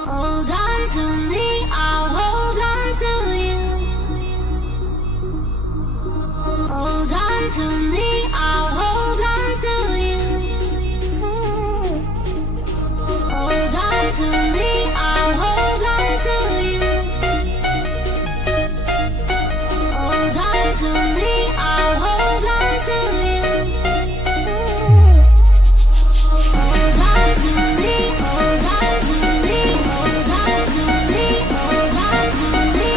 Hold on to me, I'll hold on to you. Hold on to me, I'll hold on to you. Hold on to me, I'll hold on to you. Hold on to me, I'll hold on to you. Hold on to me, hold on to me, hold on to me, hold on to me,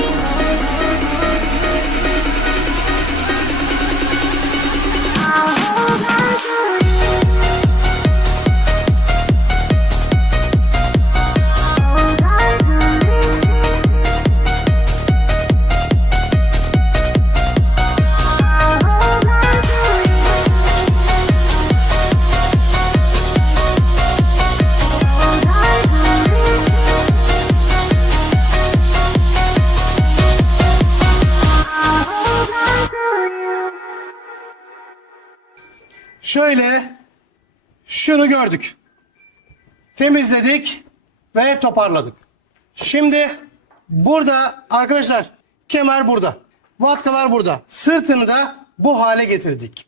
I'll hold on to you. Hold on to me. I'll hold on to you. Hold on to me. I'll hold on to you. Şöyle şunu gördük. Temizledik ve toparladık. Şimdi burada arkadaşlar kemer burada. Vatkalar burada. Sırtını da bu hale getirdik.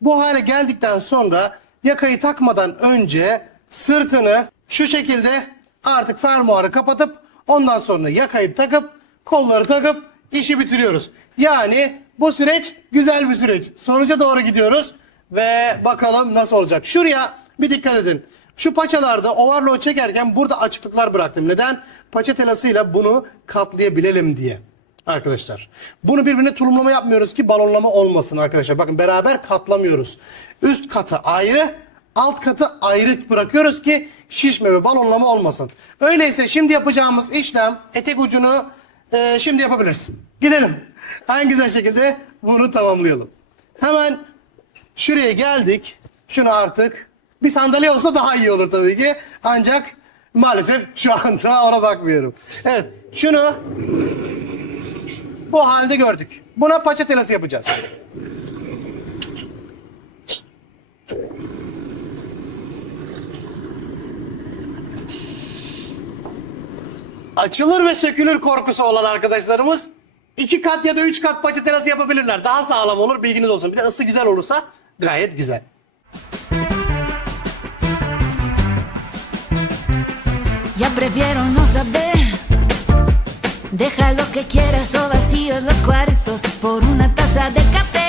Bu hale geldikten sonra yakayı takmadan önce sırtını şu şekilde artık fermuarı kapatıp ondan sonra yakayı takıp kolları takıp işi bitiriyoruz. Yani bu süreç güzel bir süreç. Sonuca doğru gidiyoruz ve bakalım nasıl olacak. Şuraya bir dikkat edin. Şu paçalarda overlock çekerken burada açıklıklar bıraktım. Neden? Paça telasıyla bunu katlayabilelim diye. Arkadaşlar. Bunu birbirine tulumlama yapmıyoruz ki balonlama olmasın arkadaşlar. Bakın beraber katlamıyoruz. Üst katı ayrı, alt katı ayrı bırakıyoruz ki şişme ve balonlama olmasın. Öyleyse şimdi yapacağımız işlem etek ucunu şimdi yapabiliriz. Gidelim. En güzel şekilde bunu tamamlayalım. Hemen şuraya geldik. Şunu artık bir sandalye olsa daha iyi olur tabii ki. Ancak maalesef şu anda ona bakmıyorum. Evet şunu bu halde gördük. Buna paça telası yapacağız. Açılır ve sökülür korkusu olan arkadaşlarımız 2 kat ya da 3 kat paça terası yapabilirler. Daha sağlam olur, bilginiz olsun. Bir de ısı güzel olursa gayet güzel. Ya prefiero no saber. Deja lo que quieras o vacíos los cuartos por una taza de café.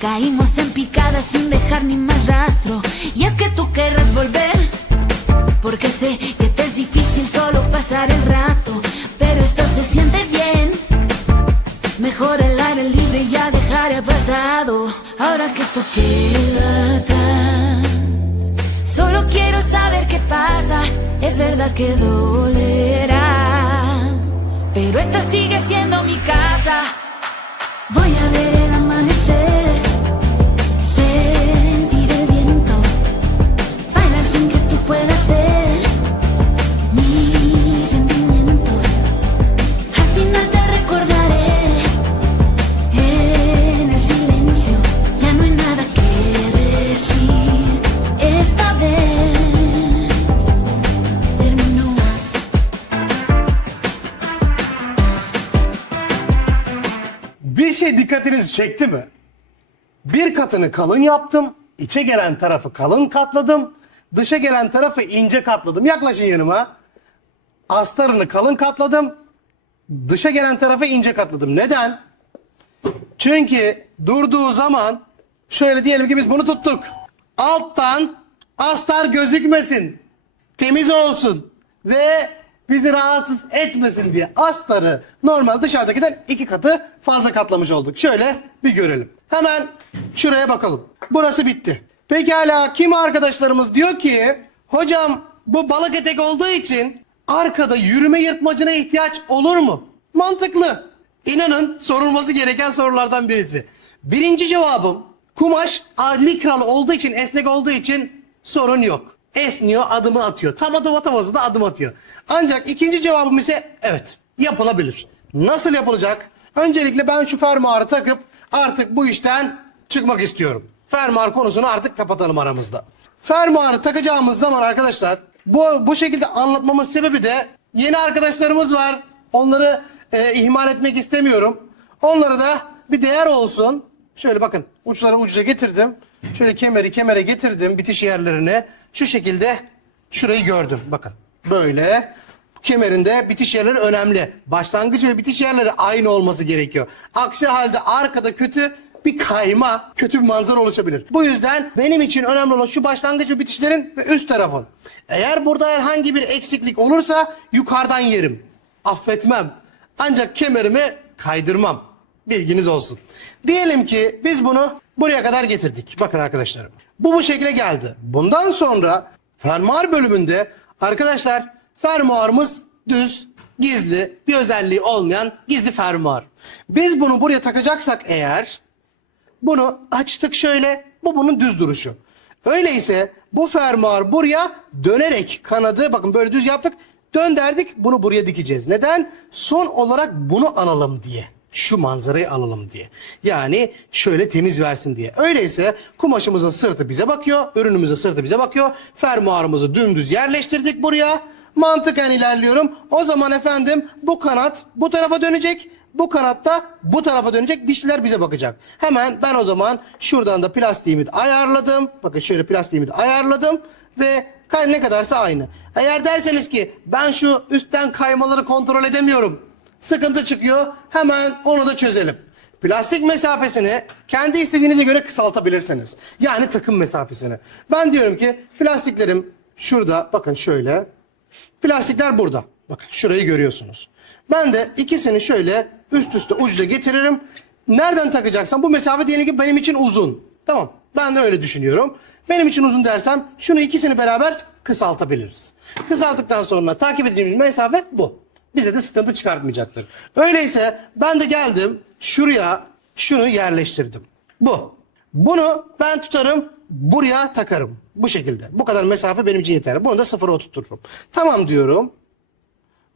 Caímos en picada sin dejar ni más rastro. Y es que tú querrás volver, porque sé que te es difícil fácil solo pasar el rato, pero esto se siente bien. Mejor el aire libre y ya dejar el pasado. Ahora que esto queda atrás, solo quiero saber qué pasa. Es verdad que dolerá, pero esta sigue siendo mi casa. Voy a ver el amanecer, sentir el viento, bailar sin que tú puedas ver mis sentimientos. Al final te recordaré en el silencio. Ya no hay nada que decir. Esta vez terminó. Bir şey dikkatinizi çekti mi? Bir katını kalın yaptım, içe gelen tarafı kalın katladım, dışa gelen tarafı ince katladım. Yaklaşın yanıma. Astarını kalın katladım, dışa gelen tarafı ince katladım. Neden? Çünkü durduğu zaman şöyle diyelim ki biz bunu tuttuk. Alttan astar gözükmesin, temiz olsun ve bizi rahatsız etmesin diye astarı normal dışarıdakinden 2 katı fazla katlamış olduk. Şöyle bir görelim. Hemen şuraya bakalım. Burası bitti. Pekala, kimi arkadaşlarımız diyor ki hocam bu balık etek olduğu için arkada yürüme yırtmacına ihtiyaç olur mu? Mantıklı. İnanın sorulması gereken sorulardan birisi. Birinci cevabım, kumaş likralı olduğu için, esnek olduğu için sorun yok. Esniyor, adımı atıyor. Tam adım atamazsa da adım atıyor. Ancak ikinci cevabım ise evet, yapılabilir. Nasıl yapılacak? Öncelikle ben şu fermuarı takıp artık bu işten çıkmak istiyorum. Fermuar konusunu artık kapatalım aramızda. Fermuarı takacağımız zaman arkadaşlar, bu şekilde anlatmamın sebebi de yeni arkadaşlarımız var. Onları ihmal etmek istemiyorum. Onlara da bir değer olsun. Şöyle bakın, uçları ucuza getirdim. Şöyle kemere getirdim, bitiş yerlerine. Şu şekilde şurayı gördüm. Bakın böyle. Kemerinde bitiş yerleri önemli. Başlangıç ve bitiş yerleri aynı olması gerekiyor. Aksi halde arkada kötü bir kayma, kötü bir manzara oluşabilir. Bu yüzden benim için önemli olan şu başlangıç ve bitişlerin ve üst tarafın. Eğer burada herhangi bir eksiklik olursa yukarıdan yerim. Affetmem. Ancak kemerimi kaydırmam. Bilginiz olsun. Diyelim ki biz bunu buraya kadar getirdik. Bakın arkadaşlarım. Bu şekilde geldi. Bundan sonra fermuar bölümünde arkadaşlar fermuarımız düz, gizli, bir özelliği olmayan gizli fermuar. Biz bunu buraya takacaksak eğer bunu açtık şöyle, bu bunun düz duruşu. Öyleyse bu fermuar buraya dönerek kanadı, bakın böyle düz yaptık, döndürdük, bunu buraya dikeceğiz. Neden? Son olarak bunu alalım diye. Şu manzarayı alalım diye. Yani şöyle temiz versin diye. Öyleyse kumaşımızın sırtı bize bakıyor, ürünümüzün sırtı bize bakıyor. Fermuarımızı dümdüz yerleştirdik buraya. Mantıken ilerliyorum. O zaman efendim bu kanat bu tarafa dönecek. Bu kanat da bu tarafa dönecek. Dişliler bize bakacak. Hemen ben o zaman şuradan da plastiğimi de ayarladım. Bakın şöyle plastiğimi de ayarladım. Ve ne kadarsa aynı. Eğer derseniz ki ben şu üstten kaymaları kontrol edemiyorum, sıkıntı çıkıyor, hemen onu da çözelim. Plastik mesafesini kendi istediğinize göre kısaltabilirsiniz. Yani takım mesafesini. Ben diyorum ki plastiklerim şurada, bakın şöyle. Plastikler burada. Bakın şurayı görüyorsunuz. Ben de ikisini şöyle üst üste ucuca getiririm. Nereden takacaksam bu mesafe diyelim ki benim için uzun. Tamam. Ben de öyle düşünüyorum. Benim için uzun dersem şunu ikisini beraber kısaltabiliriz. Kısalttıktan sonra takip edeceğimiz mesafe bu. Bize de sıkıntı çıkartmayacaktır. Öyleyse ben de geldim şuraya şunu yerleştirdim. Bu. Bunu ben tutarım, buraya takarım. Bu şekilde. Bu kadar mesafe benim için yeter. Bunu da sıfıra oturturum. Tamam diyorum.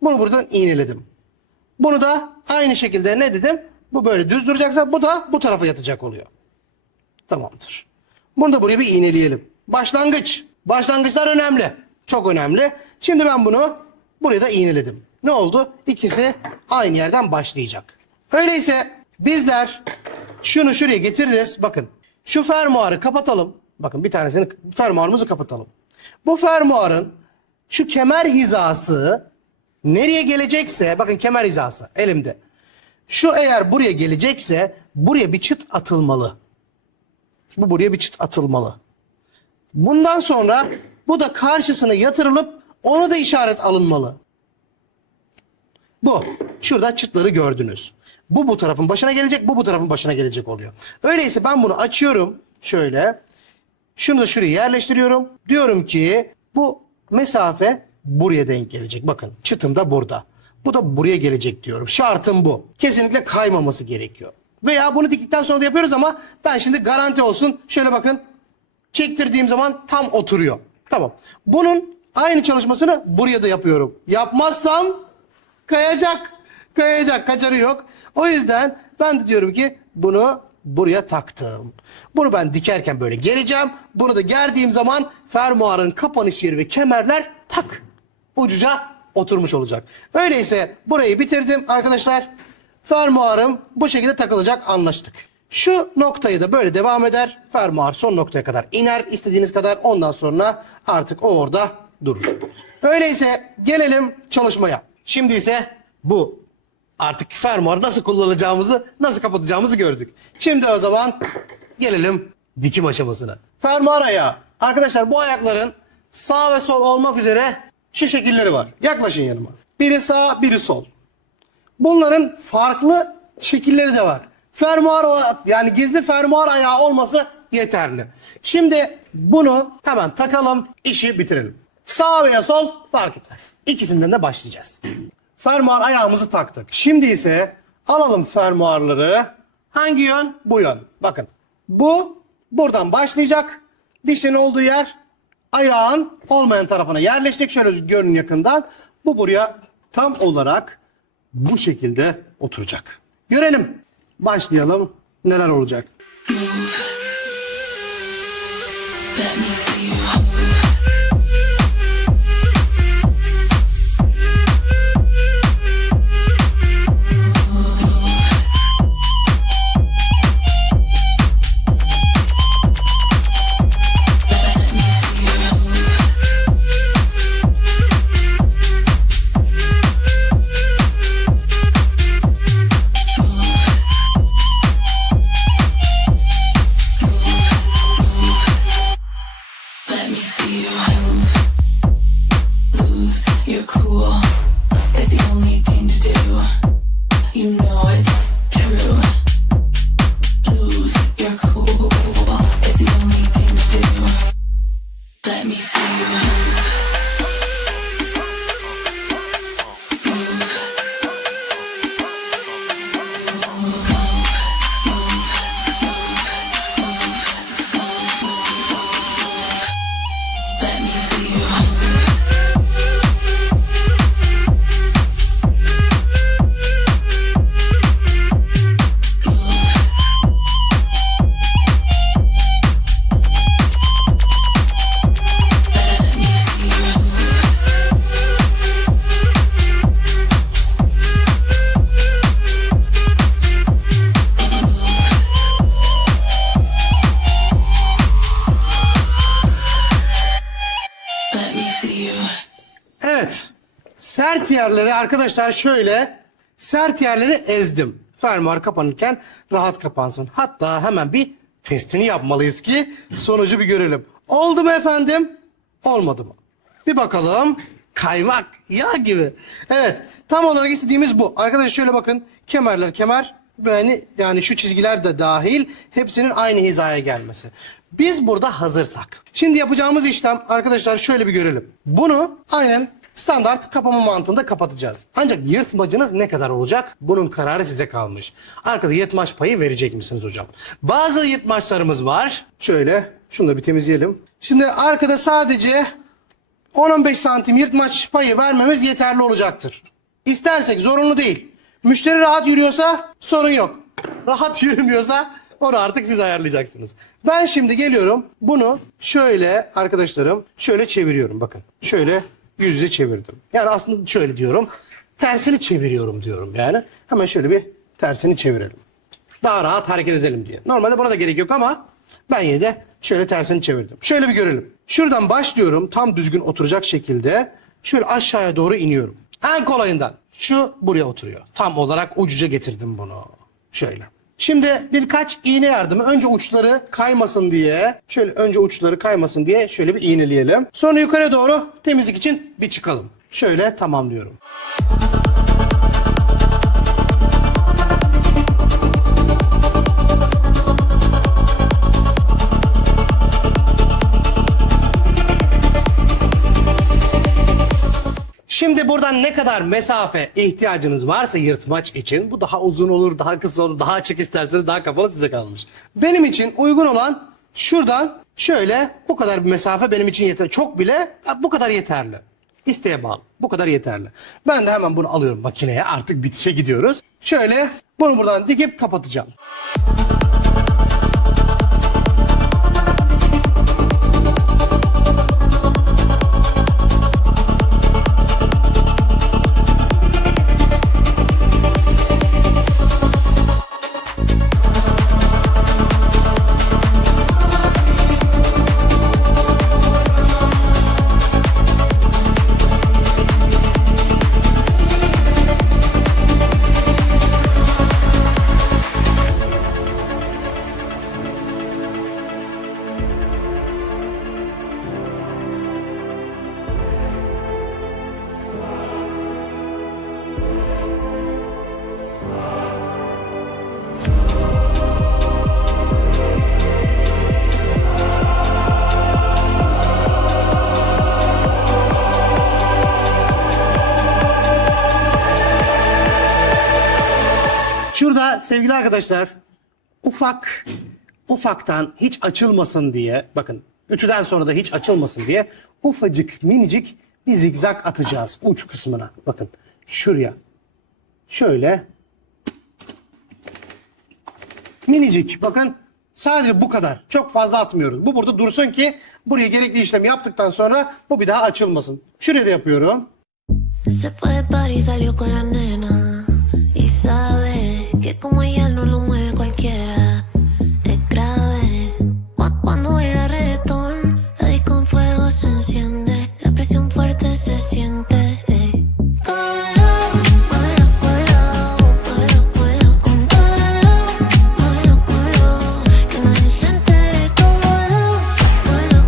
Bunu buradan iğneledim. Bunu da aynı şekilde ne dedim? Bu böyle düz duracaksa bu da bu tarafa yatacak oluyor. Tamamdır. Bunu da buraya bir iğneleyelim. Başlangıç. Başlangıçlar önemli. Çok önemli. Şimdi ben bunu buraya da iğneledim. Ne oldu? İkisi aynı yerden başlayacak. Öyleyse bizler şunu şuraya getiririz. Bakın şu fermuarı kapatalım. Bakın bir tanesini, fermuarımızı kapatalım. Bu fermuarın şu kemer hizası nereye gelecekse, bakın kemer hizası elimde. Şu eğer buraya gelecekse buraya bir çıt atılmalı. Bu buraya bir çıt atılmalı. Bundan sonra bu da karşısına yatırılıp Ona da işaret alınmalı. Bu. Şurada çıtları gördünüz. Bu tarafın başına gelecek, bu tarafın başına gelecek oluyor. Öyleyse ben bunu açıyorum. Şöyle. Şunu da şuraya yerleştiriyorum. Diyorum ki bu mesafe buraya denk gelecek. Bakın çıtım da burada. Bu da buraya gelecek diyorum. Şartım bu. Kesinlikle kaymaması gerekiyor. Veya bunu diktikten sonra da yapıyoruz ama ben şimdi garanti olsun. Şöyle bakın. Çektirdiğim zaman tam oturuyor. Tamam. Bunun aynı çalışmasını buraya da yapıyorum. Yapmazsam kayacak. Kayacak. Kaçarı yok. O yüzden ben de diyorum ki bunu buraya taktım. Bunu ben dikerken böyle gereceğim. Bunu da gerdiğim zaman fermuarın kapanış yeri ve kemerler tak ucuca oturmuş olacak. Öyleyse burayı bitirdim arkadaşlar. Fermuarım bu şekilde takılacak, anlaştık. Şu noktayı da böyle devam eder. Fermuar son noktaya kadar iner. İstediğiniz kadar, ondan sonra artık o orada durur. Öyleyse gelelim çalışmaya. Şimdi ise bu artık fermuarı nasıl kullanacağımızı, nasıl kapatacağımızı gördük. Şimdi o zaman gelelim dikim aşamasına. Fermuar ayağı. Arkadaşlar bu ayakların sağ ve sol olmak üzere şu şekilleri var. Yaklaşın yanıma. Biri sağ, biri sol. Bunların farklı şekilleri de var. Fermuar, yani gizli fermuar ayağı olması yeterli. Şimdi bunu hemen takalım, işi bitirelim. Sağ veya sol fark etmez. İkisinden de başlayacağız. Fermuar ayağımızı taktık. Şimdi ise alalım fermuarları. Hangi yön? Bu yön. Bakın. Bu buradan başlayacak. Dişin olduğu yer ayağın olmayan tarafına yerleşecek. Şöyle görün yakından. Bu buraya tam olarak bu şekilde oturacak. Görelim. Başlayalım. Neler olacak? Let me see you move, lose your cool. It's the only thing to do. You know it's true. Lose your cool. It's the only thing to do. Let me see you move. Let me see you move. Let me see you move. Let me see you. Evet. Sert yerleri arkadaşlar şöyle sert yerleri ezdim. Fermuar kapanırken rahat kapansın. Hatta hemen bir testini yapmalıyız ki sonucu bir görelim. Oldu mu efendim? Olmadı mı? Bir bakalım. Kaymak, yağ gibi. Evet, tam olarak istediğimiz bu. Arkadaşlar şöyle bakın. Kemerler kemer. Yani şu çizgiler de dahil hepsinin aynı hizaya gelmesi. Biz burada hazırsak. Şimdi yapacağımız işlem arkadaşlar şöyle bir görelim. Bunu aynen standart kapama mantığında kapatacağız. Ancak yırtmacınız ne kadar olacak? Bunun kararı size kalmış. Arkada yırtmaç payı verecek misiniz hocam? Bazı yırtmaçlarımız var. Şöyle şunu da bir temizleyelim. Şimdi arkada sadece 10-15 santim yırtmaç payı vermemiz yeterli olacaktır. İstersek, zorunlu değil. Müşteri rahat yürüyorsa sorun yok. Rahat yürümüyorsa onu artık siz ayarlayacaksınız. Ben şimdi geliyorum. Bunu şöyle arkadaşlarım şöyle çeviriyorum bakın. Şöyle yüz yüze çevirdim. Yani aslında şöyle diyorum. Tersini çeviriyorum diyorum yani. Hemen şöyle bir tersini çevirelim. Daha rahat hareket edelim diye. Normalde buna da gerek yok ama ben yine de şöyle tersini çevirdim. Şöyle bir görelim. Şuradan başlıyorum tam düzgün oturacak şekilde. Şöyle aşağıya doğru iniyorum. En kolayından. Şu buraya oturuyor. Tam olarak ucuca getirdim bunu. Şöyle. Şimdi birkaç iğne yardımı önce uçları kaymasın diye şöyle bir iğneleyelim. Sonra yukarı doğru temizlik için bir çıkalım. Şöyle tamamlıyorum. Şimdi buradan ne kadar mesafe ihtiyacınız varsa yırtmaç için, bu daha uzun olur, daha kısa olur, daha açık isterseniz daha kapalı, size kalmış. Benim için uygun olan şuradan şöyle bu kadar bir mesafe benim için yeter. Çok bile bu kadar yeterli. İsteğe bağlı. Bu kadar yeterli. Ben de hemen bunu alıyorum makineye. Artık bitişe gidiyoruz. Şöyle bunu buradan dikip kapatacağım. Şurada sevgili arkadaşlar ufaktan hiç açılmasın diye, bakın ütüden sonra da hiç açılmasın diye ufacık minicik bir zigzag atacağız uç kısmına. Bakın şuraya şöyle minicik, bakın sadece bu kadar, çok fazla atmıyoruz. Bu burada dursun ki buraya gerekli işlemi yaptıktan sonra bu bir daha açılmasın. Şuraya da yapıyorum. Se fue de party y salió con la nena y sabe que como ella no lo mueve cualquiera. Es grave. Cuando baila reggaetón, la disco en fuego se enciende, la presión fuerte se siente. Muévelo, con todo, muévelo, que nadie se entere. Muévelo,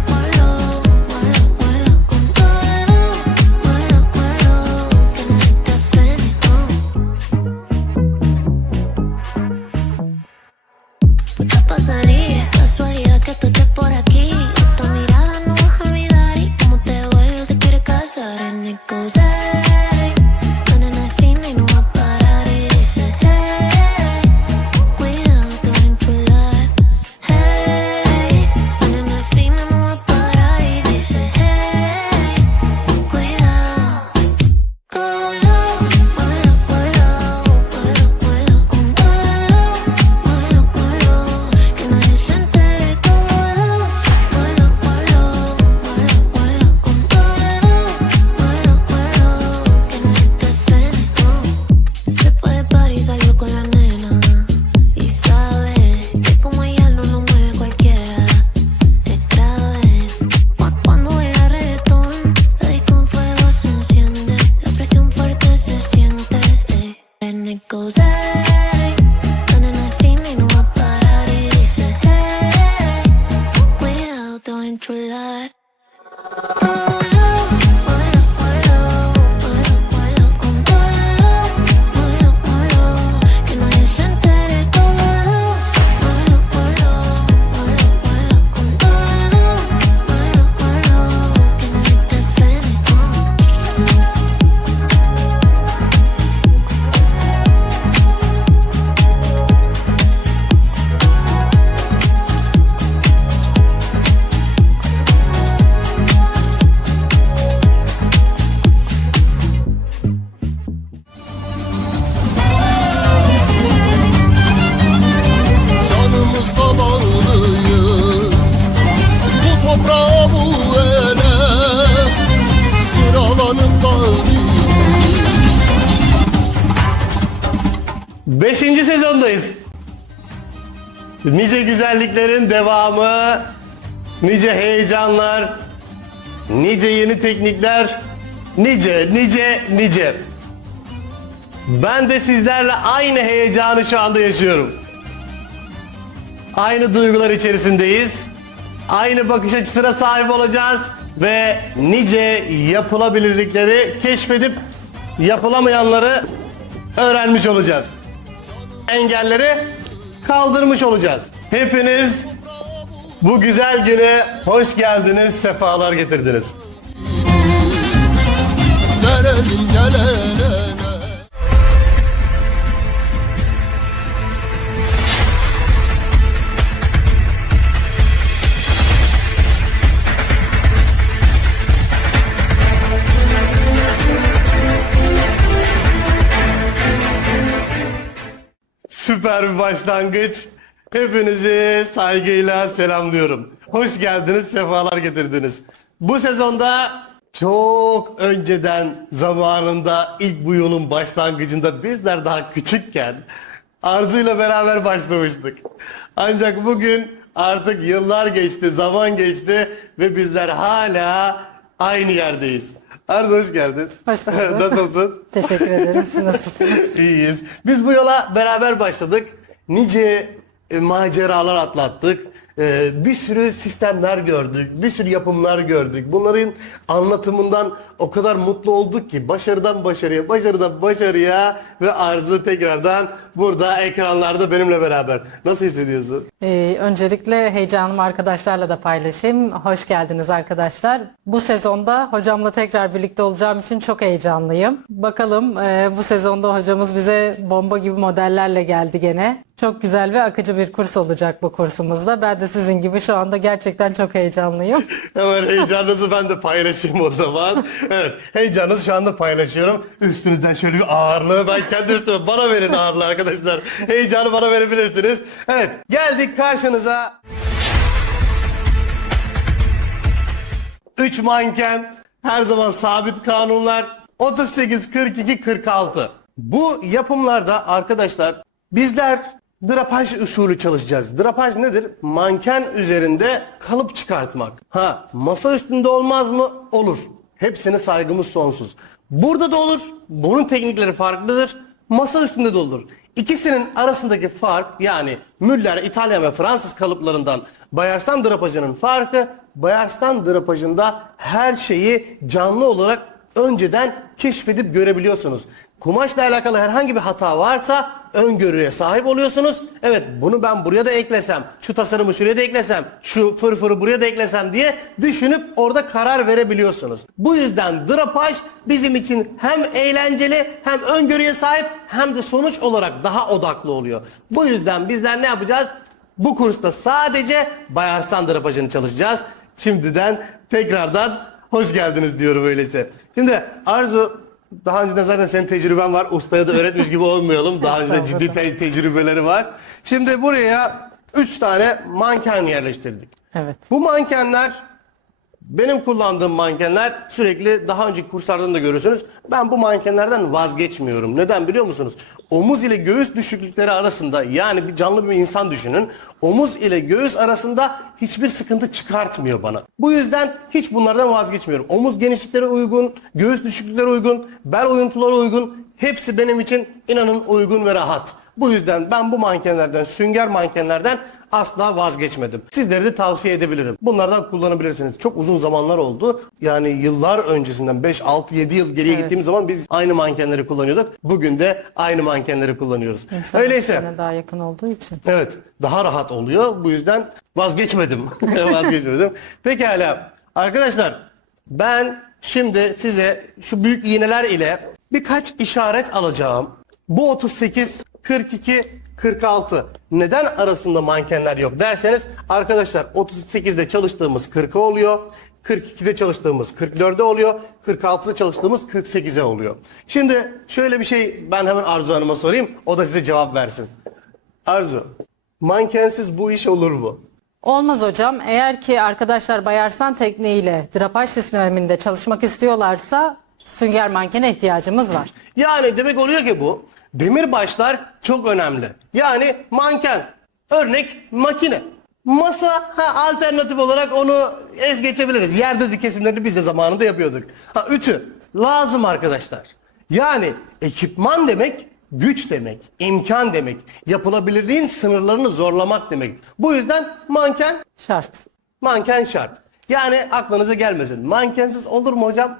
con todo, muévelo, que nadie te frene. Puesta pa' salir, es casualidad que tú estés por aquí. Esta mirada no vas a olvidar y como te vuelvo te quieres casar en el cosay. La nena es fina y no va a parar y dice hey, cuidado te va a enchular. Hey, la nena es fina y no va a parar y dice hey, cuidado. Muévelo, con todo, muévelo, que nadie se entere. Muévelo, con todo, que nadie te frene. Se fue de party y salió con la nena y sabe que como ella no lo mueve cualquiera. Es grave. Cuando baila reggaetón, la disco en fuego se enciende, la presión fuerte se siente. En el cosay, la nena es fina y no va a parar y dice hey, cuidado te va a enchular. Muévelo, con todo, que nadie se entere. Muévelo, con todo, que nadie te frene. Canımızla bağlıyız bu toprağa bu ele. Sıralanıp bağlıyız. 5. sezondayız. Nice güzelliklerin devamı, nice heyecanlar, nice yeni teknikler, nice. Ben de sizlerle aynı heyecanı şu anda yaşıyorum. aynı duygular içerisindeyiz. Aynı bakış açısına sahip olacağız ve nice yapılabilirlikleri keşfedip yapılamayanları öğrenmiş olacağız. Engelleri kaldırmış olacağız. Hepiniz bu güzel güne hoş geldiniz, sefalar getirdiniz. Gelelim gelene. Süper bir başlangıç. Hepinizi saygıyla selamlıyorum. Hoş geldiniz, sefalar getirdiniz. Bu sezonda çok önceden zamanında ilk bu yolun başlangıcında bizler daha küçükken Arzu'yla beraber başlamıştık. Ancak bugün artık yıllar geçti, zaman geçti ve bizler hala aynı yerdeyiz. Arzu hoş geldin. Hoş bulduk. Nasılsın? Teşekkür ederim. Siz nasılsınız? İyiyiz. Biz bu yola beraber başladık. Nice maceralar atlattık. Bir sürü sistemler gördük. Bir sürü yapımlar gördük. Bunların anlatımından o kadar mutlu olduk ki başarıdan başarıya, başarıdan başarıya ve Arzu tekrardan burada ekranlarda benimle beraber. Nasıl hissediyorsun? Öncelikle heyecanımı arkadaşlarla da paylaşayım. Hoş geldiniz arkadaşlar. Bu sezonda hocamla tekrar birlikte olacağım için çok heyecanlıyım. Bakalım bu sezonda hocamız bize bomba gibi modellerle geldi gene. Çok güzel ve akıcı bir kurs olacak bu kursumuzda. Ben de sizin gibi şu anda gerçekten çok heyecanlıyım. Hemen heyecanınızı ben de paylaşayım o zaman. Evet, heyecanınızı şu anda paylaşıyorum. Üstünüzden şöyle bir ağırlığı ben kendi üstüme bana verin ağırlığı arkadaşlar. Heyecanı bana verebilirsiniz. Evet, geldik karşınıza. 3 manken, her zaman sabit kanunlar. 38, 42, 46. Bu yapımlarda arkadaşlar bizler drapaj usulü çalışacağız. Drapaj nedir? Manken üzerinde kalıp çıkartmak. Masa üstünde olmaz mı? Olur. Hepsine saygımız sonsuz. Burada da olur. Bunun teknikleri farklıdır. Masa üstünde de olur. İkisinin arasındaki fark, yani Müller, İtalyan ve Fransız kalıplarından Bayarslan drapajının farkı, Bayarslan drapajında her şeyi canlı olarak önceden keşfedip görebiliyorsunuz. Kumaşla alakalı herhangi bir hata varsa öngörüye sahip oluyorsunuz. Evet, bunu ben buraya da eklesem, şu tasarımı şuraya da eklesem, şu fırfırı buraya da eklesem diye düşünüp orada karar verebiliyorsunuz. Bu yüzden drapaj bizim için hem eğlenceli, hem öngörüye sahip, hem de sonuç olarak daha odaklı oluyor. Bu yüzden bizler ne yapacağız? Bu kursta sadece Bayarslan drapajını çalışacağız. Şimdiden tekrardan hoş geldiniz diyorum öyleyse. Şimdi Arzu, daha önceden zaten senin tecrüben var. Ustaya da öğretmiş gibi olmayalım. Daha önce ciddi tecrübeleri var. Şimdi buraya 3 tane manken yerleştirdik. Evet. Bu mankenler, benim kullandığım mankenler, sürekli daha önceki kurslardan da görüyorsunuz. Ben bu mankenlerden vazgeçmiyorum. Neden biliyor musunuz? Omuz ile göğüs düşüklükleri arasında, yani bir canlı bir insan düşünün. Omuz ile göğüs arasında hiçbir sıkıntı çıkartmıyor bana. Bu yüzden hiç bunlardan vazgeçmiyorum. Omuz genişlikleri uygun, göğüs düşüklükleri uygun, bel oyuntuları uygun. Hepsi benim için inanın uygun ve rahat. Bu yüzden ben bu mankenlerden, sünger mankenlerden asla vazgeçmedim. Sizlere de tavsiye edebilirim. Bunlardan kullanabilirsiniz. Çok uzun zamanlar oldu. Yani yıllar öncesinden 5, 6, 7 yıl geriye gittiğimiz zaman biz aynı mankenleri kullanıyorduk. Bugün de aynı mankenleri kullanıyoruz. İnsan Öyleyse. insana daha yakın olduğu için. Evet, daha rahat oluyor. Bu yüzden vazgeçmedim. Vazgeçmedim. Pekala. Arkadaşlar, ben şimdi size şu büyük iğneler ile birkaç işaret alacağım. Bu 38, 42, 46. Neden arasında mankenler yok derseniz, arkadaşlar 38'de çalıştığımız 40'a oluyor. 42'de çalıştığımız 44'e oluyor. 46'da çalıştığımız 48'e oluyor. Şimdi şöyle bir şey ben hemen Arzu Hanım'a sorayım. O da size cevap versin. Arzu, mankensiz bu iş olur mu? Olmaz hocam. Eğer ki arkadaşlar Bayarslan tekniğiyle drapaj sisteminde çalışmak istiyorlarsa sünger mankene ihtiyacımız var. Yani demek oluyor ki bu demirbaşlar çok önemli. Yani manken, örnek makine. Masa alternatif olarak onu es geçebiliriz. Yerde kesimlerini biz de zamanında yapıyorduk. Ütü lazım arkadaşlar. Yani ekipman demek güç demek, imkan demek, yapılabilirliğin sınırlarını zorlamak demek. Bu yüzden Şart. manken şart. Yani aklınıza gelmesin. Mankensiz olur mu hocam?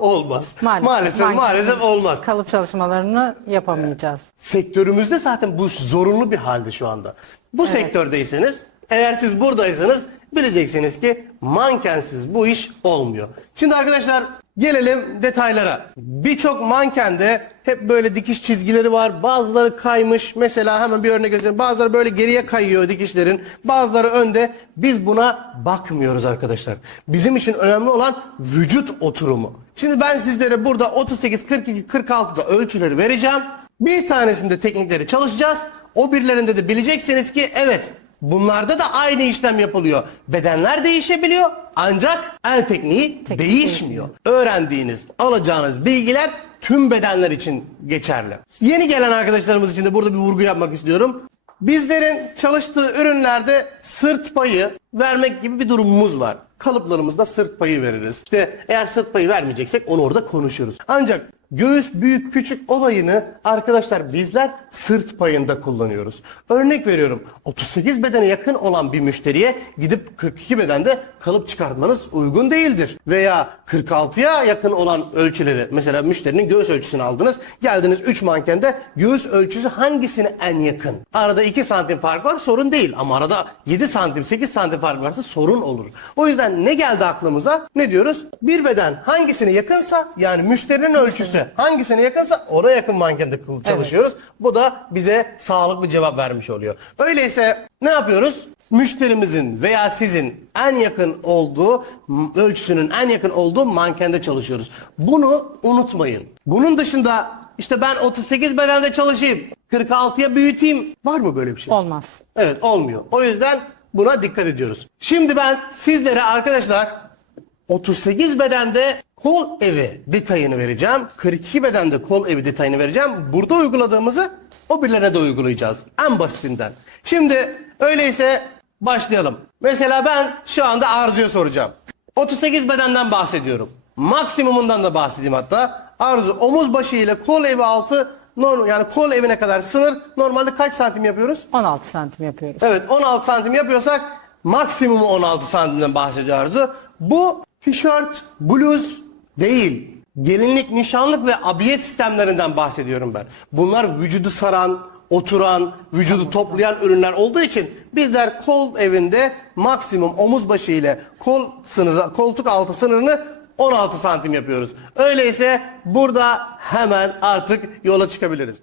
Olmaz. Maalesef Mankensiz olmaz. Kalıp çalışmalarını yapamayacağız. Sektörümüzde zaten bu zorunlu bir halde şu anda. Bu sektördeyseniz, eğer siz buradaysanız bileceksiniz ki mankensiz bu iş olmuyor. Şimdi arkadaşlar gelelim detaylara. Birçok mankende hep böyle dikiş çizgileri var. Bazıları kaymış. Mesela hemen bir örnek göstereyim. Bazıları böyle geriye kayıyor dikişlerin. Bazıları önde. Biz buna bakmıyoruz arkadaşlar. Bizim için önemli olan vücut oturumu. Şimdi ben sizlere burada 38, 42, 46'da ölçüleri vereceğim. Bir tanesinde teknikleri çalışacağız. O birilerinde de bileceksiniz ki evet, bunlarda da aynı işlem yapılıyor. Bedenler değişebiliyor ancak el tekniği değişmiyor. Öğrendiğiniz, alacağınız bilgiler tüm bedenler için geçerli. Yeni gelen arkadaşlarımız için de burada bir vurgu yapmak istiyorum. Bizlerin çalıştığı ürünlerde sırt payı vermek gibi bir durumumuz var. Kalıplarımızda sırt payı veririz. İşte eğer sırt payı vermeyeceksek onu orada konuşuruz. Ancak göğüs büyük küçük olayını arkadaşlar bizler sırt payında kullanıyoruz. Örnek veriyorum, 38 bedene yakın olan bir müşteriye gidip 42 bedende kalıp çıkartmanız uygun değildir. Veya 46'ya yakın olan ölçüleri, mesela müşterinin göğüs ölçüsünü aldınız, geldiniz 3 mankende göğüs ölçüsü hangisine en yakın? Arada 2 santim fark var, sorun değil, ama arada 7 santim 8 santim fark varsa sorun olur. O yüzden ne geldi aklımıza? Ne diyoruz? Bir beden hangisine yakınsa, yani müşterinin ölçüsü hangisine yakınsa oraya yakın mankende çalışıyoruz. Bu da bize sağlıklı cevap vermiş oluyor. Öyleyse ne yapıyoruz? Müşterimizin veya sizin en yakın olduğu, ölçüsünün en yakın olduğu mankende çalışıyoruz. Bunu unutmayın. Bunun dışında işte ben 38 bedende çalışayım, 46'ya büyüteyim. Var mı böyle bir şey? Olmaz. Evet, olmuyor. O yüzden buna dikkat ediyoruz. Şimdi ben sizlere arkadaşlar 38 bedende kol evi detayını vereceğim. 42 bedende kol evi detayını vereceğim. Burada uyguladığımızı o birilerine de uygulayacağız. En basitinden. Şimdi öyleyse başlayalım. Mesela ben şu anda Arzu'ya soracağım. 38 bedenden bahsediyorum. Maksimumundan da bahsedeyim hatta. Arzu, omuz başı ile kol evi altı, yani kol evine kadar sınır normalde kaç santim yapıyoruz? 16 santim yapıyoruz. Evet, 16 santim yapıyorsak maksimumu 16 santimden bahsediyor Arzu. Bu tişört, bluz değil. Gelinlik, nişanlık ve abiyet sistemlerinden bahsediyorum ben. Bunlar vücudu saran, oturan, vücudu toplayan ürünler olduğu için bizler kol evinde maksimum omuz başı ile kol sınırı, koltuk altı sınırını 16 santim yapıyoruz. Öyleyse burada hemen artık yola çıkabiliriz.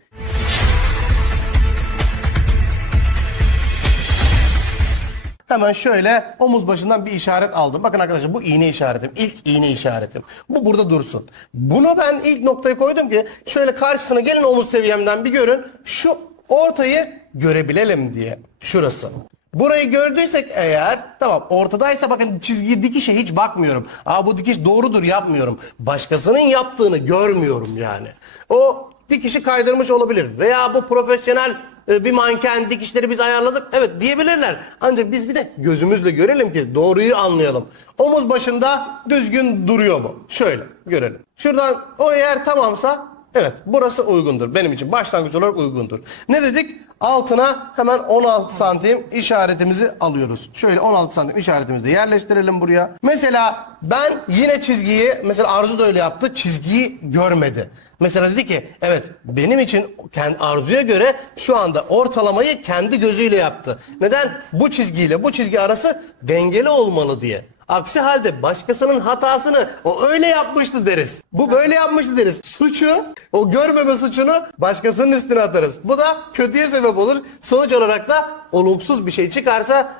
Hemen şöyle omuz başından bir işaret aldım. Bakın arkadaşlar, bu iğne işaretim. İlk iğne işaretim. Bu burada dursun. Bunu ben ilk noktaya koydum ki şöyle karşısına gelin, omuz seviyemden bir görün. Şu ortayı görebilelim diye. Şurası. Burayı gördüysek eğer, tamam, ortadaysa bakın çizgiyi, dikişe hiç bakmıyorum. Bu dikiş doğrudur yapmıyorum. Başkasının yaptığını görmüyorum yani. O dikişi kaydırmış olabilir. Veya bu profesyonel bir manken, dikişleri biz ayarladık. Evet diyebilirler. Ancak biz bir de gözümüzle görelim ki doğruyu anlayalım. Omuz başında düzgün duruyor mu? Şöyle görelim. Şuradan o eğer tamamsa evet, burası uygundur. Benim için başlangıç olarak uygundur. Ne dedik? Altına hemen 16 santim işaretimizi alıyoruz. Şöyle 16 santim işaretimizi de yerleştirelim buraya. Mesela ben yine çizgiyi, mesela Arzu da öyle yaptı, çizgiyi görmedi. Mesela dedi ki evet, benim için kendi Arzu'ya göre şu anda ortalamayı kendi gözüyle yaptı. Neden? Bu çizgiyle bu çizgi arası dengeli olmalı diye. Aksi halde başkasının hatasını o öyle yapmıştı deriz. Bu böyle yapmıştı deriz. Suçu, o görmeme suçunu başkasının üstüne atarız. Bu da kötüye sebep olur. Sonuç olarak da olumsuz bir şey çıkarsa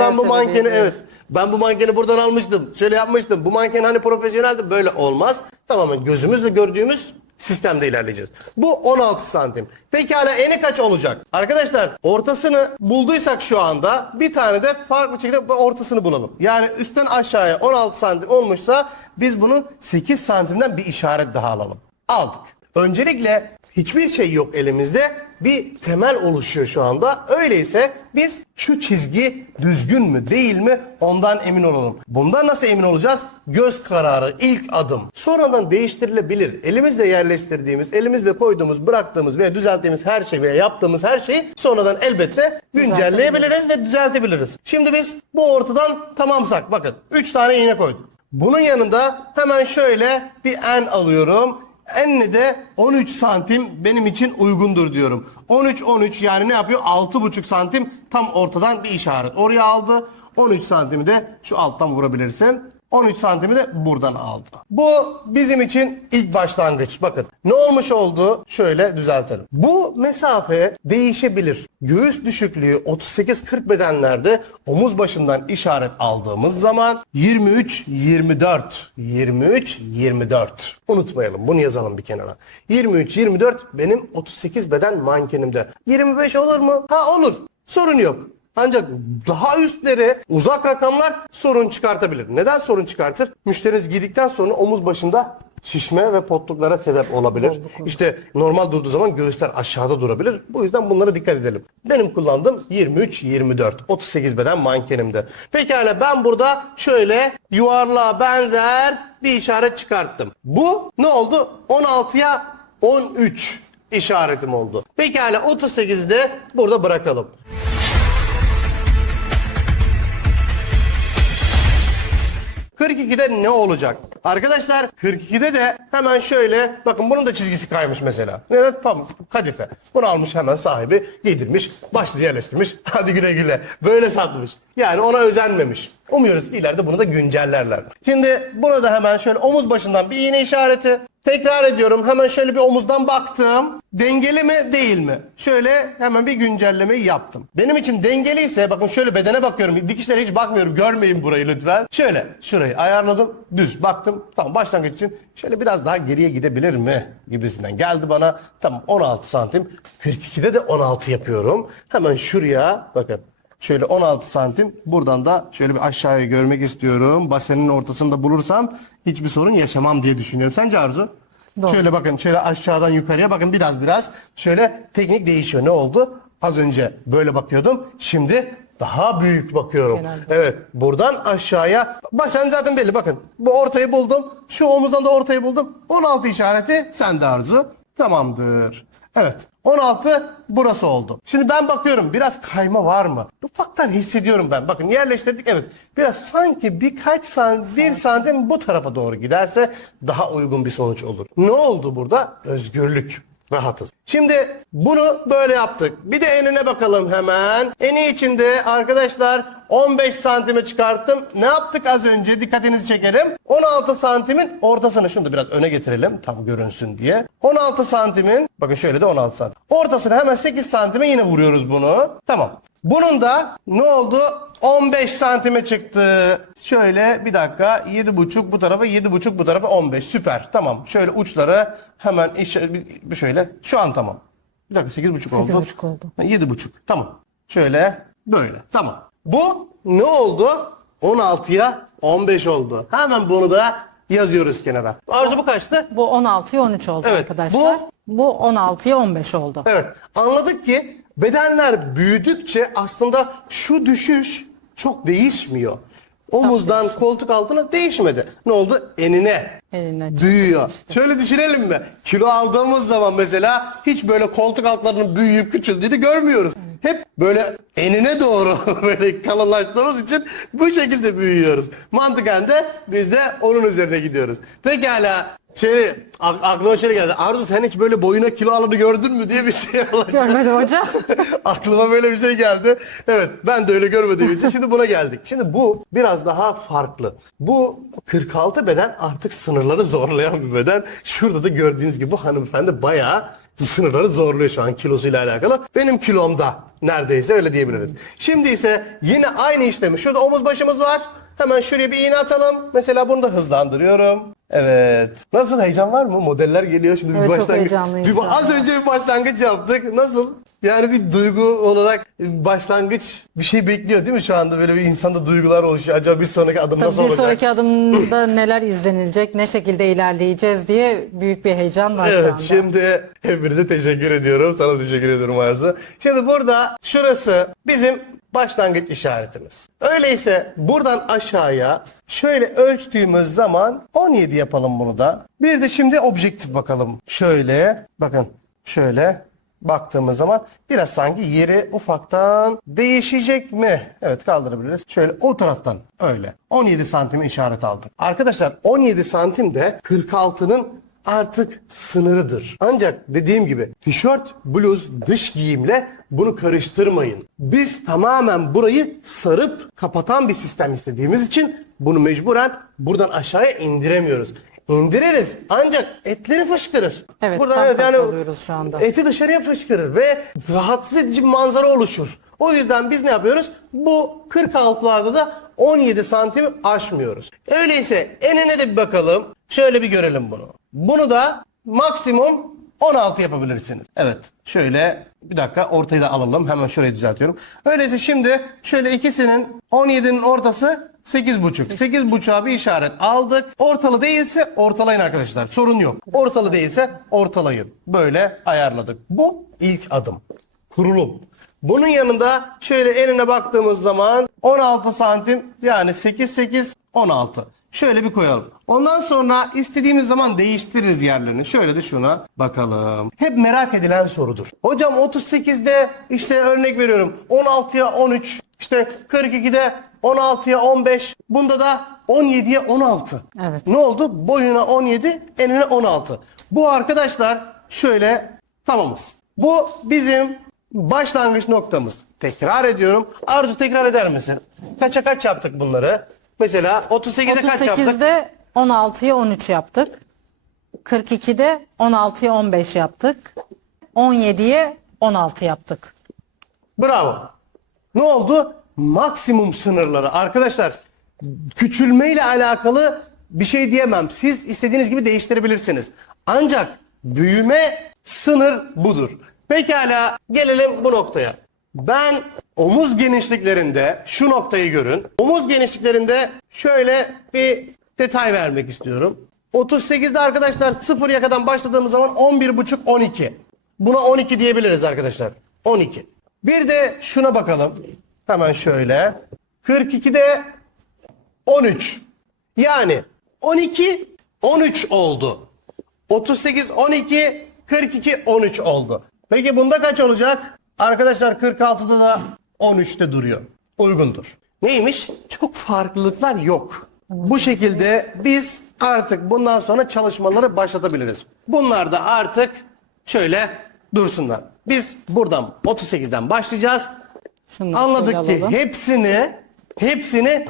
ben bu mankeni, evet, ben bu mankeni buradan almıştım, şöyle yapmıştım, bu manken hani profesyoneldi, böyle olmaz. Tamamen gözümüzle gördüğümüz sistemde ilerleyeceğiz. Bu 16 santim. Pekala eni kaç olacak? Arkadaşlar ortasını bulduysak şu anda bir tane de farklı şekilde ortasını bulalım. Yani üstten aşağıya 16 santim olmuşsa biz bunun 8 santimden bir işaret daha alalım. Aldık. Öncelikle hiçbir şey yok elimizde. Bir temel oluşuyor şu anda. Öyleyse biz şu çizgi düzgün mü değil mi ondan emin olalım. Bundan nasıl emin olacağız? Göz kararı, ilk adım. Sonradan değiştirilebilir. Elimizle yerleştirdiğimiz, elimizle koyduğumuz, bıraktığımız veya düzelttiğimiz her şey veya yaptığımız her şeyi sonradan elbette güncelleyebiliriz ve düzeltebiliriz. Şimdi biz bu ortadan tamamsak bakın 3 tane iğne koyduk. Bunun yanında hemen şöyle bir en alıyorum. Enli de 13 santim benim için uygundur diyorum. 13 yani ne yapıyor? 6,5 santim tam ortadan bir işaret. Oraya aldı. 13 santimi de şu alttan vurabilirsin. 13 santimi de buradan aldı. Bu bizim için ilk başlangıç. Bakın ne olmuş oldu? Şöyle düzeltelim. Bu mesafe değişebilir. Göğüs düşüklüğü 38-40 bedenlerde omuz başından işaret aldığımız zaman 23-24. Unutmayalım, bunu yazalım bir kenara. 23-24 benim 38 beden mankenimde. 25 olur mu? Ha olur. Sorun yok. Ancak daha üstleri uzak rakamlar sorun çıkartabilir. Neden sorun çıkartır? Müşteriniz giydikten sonra omuz başında şişme ve potluklara sebep olabilir. İşte normal durduğu zaman göğüsler aşağıda durabilir. Bu yüzden bunlara dikkat edelim. Benim kullandığım 23-24. 38 beden mankenimde. Pekala ben burada şöyle yuvarlığa benzer bir işaret çıkarttım. Bu ne oldu? 16'ya 13 işaretim oldu. Pekala 38'i de burada bırakalım. ...42'de ne olacak? Arkadaşlar 42'de de hemen şöyle... ...bakın bunun da çizgisi kaymış mesela. Evet tamam kadife. Bunu almış hemen sahibi giydirmiş... ...başlığı yerleştirmiş. Hadi güle güle. Böyle satmış. Yani ona özenmemiş. Umuyoruz ileride bunu da güncellerler. Şimdi burada hemen şöyle omuz başından bir iğne işareti. Tekrar ediyorum hemen şöyle bir omuzdan baktım. Dengeli mi değil mi? Şöyle hemen bir güncellemeyi yaptım. Benim için dengeliyse bakın şöyle bedene bakıyorum. Dikişlere hiç bakmıyorum. Görmeyin burayı lütfen. Şöyle şurayı ayarladım. Düz baktım. Tamam başlangıç için şöyle biraz daha geriye gidebilir mi? Gibisinden geldi bana. Tamam 16 santim. 42'de de 16 yapıyorum. Hemen şuraya bakın. Şöyle 16 santim. Buradan da şöyle bir aşağıya görmek istiyorum. Basenin ortasında bulursam hiçbir sorun yaşamam diye düşünüyorum. Sence Arzu? Doğru. Şöyle bakın şöyle aşağıdan yukarıya bakın biraz. Şöyle teknik değişiyor. Ne oldu? Az önce böyle bakıyordum. Şimdi daha büyük bakıyorum. Genelde. Evet. Buradan aşağıya. Basen zaten belli bakın. Bu ortayı buldum. Şu omuzdan da ortayı buldum. 16 işareti sende Arzu. Tamamdır. Evet. 16 burası oldu. Şimdi ben bakıyorum biraz kayma var mı? Ufaktan hissediyorum ben. Bakın yerleştirdik evet. Biraz sanki birkaç santim, bir santim bu tarafa doğru giderse daha uygun bir sonuç olur. Ne oldu burada? Özgürlük. Rahatız. Şimdi bunu böyle yaptık. Bir de enine bakalım hemen. Eni içinde arkadaşlar 15 santimi çıkarttım. Ne yaptık az önce? Dikkatinizi çekerim. 16 santimin ortasını şunu da biraz öne getirelim. Tam görünsün diye. 16 santimin bakın şöyle de 16 santim. Ortasını hemen 8 santime yine vuruyoruz bunu. Tamam. Bunun da ne oldu? 15 santime çıktı. Şöyle bir dakika 7,5 bu tarafa 7,5 bu tarafa 15 süper tamam. Şöyle uçları hemen şöyle şu an tamam. Bir dakika 8,5 oldu. 8,5 oldu. 7,5 tamam. Şöyle böyle tamam. Bu ne oldu? 16'ya 15 oldu. Hemen bunu da yazıyoruz kenara. Arzu bu kaçtı? Bu 16'ya 13 oldu Evet, arkadaşlar. Bu 16'ya 15 oldu. Evet. Anladık ki bedenler büyüdükçe aslında şu düşüş çok değişmiyor. Omuzdan koltuk altına değişmedi. Ne oldu? Enine büyüyor. Şöyle düşünelim mi? Kilo aldığımız zaman mesela hiç böyle koltuk altlarının büyüyüp küçüldüğünü görmüyoruz. Hep böyle enine doğru böyle kalınlaştığımız için bu şekilde büyüyoruz. Mantıken de biz de onun üzerine gidiyoruz. Pekala. Aklıma şöyle geldi. Arzu sen hiç böyle boyuna kilo alanı gördün mü diye bir şey alacağım. Görmedim hocam. Aklıma böyle bir şey geldi. Evet ben de öyle görmediğim için şimdi buna geldik. Şimdi bu biraz daha farklı. Bu 46 beden artık sınırları zorlayan bir beden. Şurada da gördüğünüz gibi bu hanımefendi bayağı sınırları zorluyor şu an kilosuyla alakalı. Benim kilomda neredeyse öyle diyebiliriz. Şimdi ise yine aynı işlemi. Şurada omuz başımız var. Hemen şuraya bir iğne atalım. Mesela bunu da hızlandırıyorum. Evet. Nasıl heyecan var mı? Modeller geliyor şimdi Evet, bir çok başlangıç. heyecanlıyım şu Az anda. önce bir başlangıç yaptık. Nasıl? Yani bir duygu olarak başlangıç bir şey bekliyor değil mi şu anda? Böyle bir insanda duygular oluşuyor. Acaba bir sonraki adım Tabii nasıl bir olacak? sonraki adımda neler izlenilecek, ne şekilde ilerleyeceğiz diye büyük bir heyecan var şu Evet, anda. şimdi hepinize teşekkür ediyorum. Sana teşekkür ediyorum Arzu. Şimdi burada şurası bizim başlangıç işaretimiz. Öyleyse buradan aşağıya şöyle ölçtüğümüz zaman 17 yapalım bunu da. Bir de şimdi objektif bakalım. Şöyle bakın şöyle baktığımız zaman biraz sanki yeri ufaktan değişecek mi? Evet, kaldırabiliriz. Şöyle o taraftan öyle. 17 santim işaret aldık. Arkadaşlar 17 santim de 46'nın artık sınırıdır. Ancak dediğim gibi tişört, bluz, dış giyimle bunu karıştırmayın. Biz tamamen burayı sarıp kapatan bir sistem istediğimiz için bunu mecburen buradan aşağıya indiremiyoruz. İndiririz ancak etleri fışkırır. Evet, buradan tam yani oluyoruz şu anda. eti dışarıya fışkırır ve rahatsız edici bir manzara oluşur. O yüzden biz ne yapıyoruz? Bu 46'larda da 17 santimi aşmıyoruz. Öyleyse enine de bir bakalım. Şöyle bir görelim bunu. Bunu da maksimum 16 yapabilirsiniz. Evet. Şöyle bir dakika ortayı da alalım. Hemen şurayı düzeltiyorum. Öyleyse şimdi şöyle ikisinin 17'nin ortası 8,5. 8,5'a bir işaret aldık. Ortalı değilse ortalayın arkadaşlar. Sorun yok. Ortalı değilse ortalayın. Böyle ayarladık. Bu ilk adım. Kurulum. Bunun yanında şöyle enine baktığımız zaman 16 santim yani 8, 8, 16. Şöyle bir koyalım. Ondan sonra istediğimiz zaman değiştiririz yerlerini. Şöyle de şuna bakalım. Hep merak edilen sorudur. Hocam 38'de işte örnek veriyorum 16'ya 13, işte 42'de 16'ya 15, bunda da 17'ye 16. Evet. Ne oldu? Boyuna 17, enine 16. Bu arkadaşlar şöyle tamamız. Bu bizim başlangıç noktamız. Tekrar ediyorum. Arzu tekrar eder misin? Kaça kaç yaptık bunları? Mesela 38'e kaç yaptık? 38'de 16'ya 13 yaptık. 42'de 16'ya 15 yaptık. 17'ye 16 yaptık. Bravo. Ne oldu? Maksimum sınırları. Arkadaşlar küçülmeyle alakalı bir şey diyemem. Siz istediğiniz gibi değiştirebilirsiniz. Ancak büyüme sınır budur. Pekala gelelim bu noktaya. Ben omuz genişliklerinde şu noktayı görün. Omuz genişliklerinde şöyle bir detay vermek istiyorum. 38'de arkadaşlar 0 yakadan başladığımız zaman 11,5 12. Buna 12 diyebiliriz arkadaşlar. 12. Bir de şuna bakalım. Hemen şöyle. 42'de 13. Yani 12 13 oldu. 38 12 42 13 oldu. Peki bunda kaç olacak? Arkadaşlar 46'da da 13'te duruyor. Uygundur. Neymiş? Çok farklılıklar yok. Bu şekilde biz artık bundan sonra çalışmaları başlatabiliriz. Bunlar da artık şöyle dursunlar. Biz buradan 38'den başlayacağız. Şunu da Anladık şöyle ki alalım. hepsini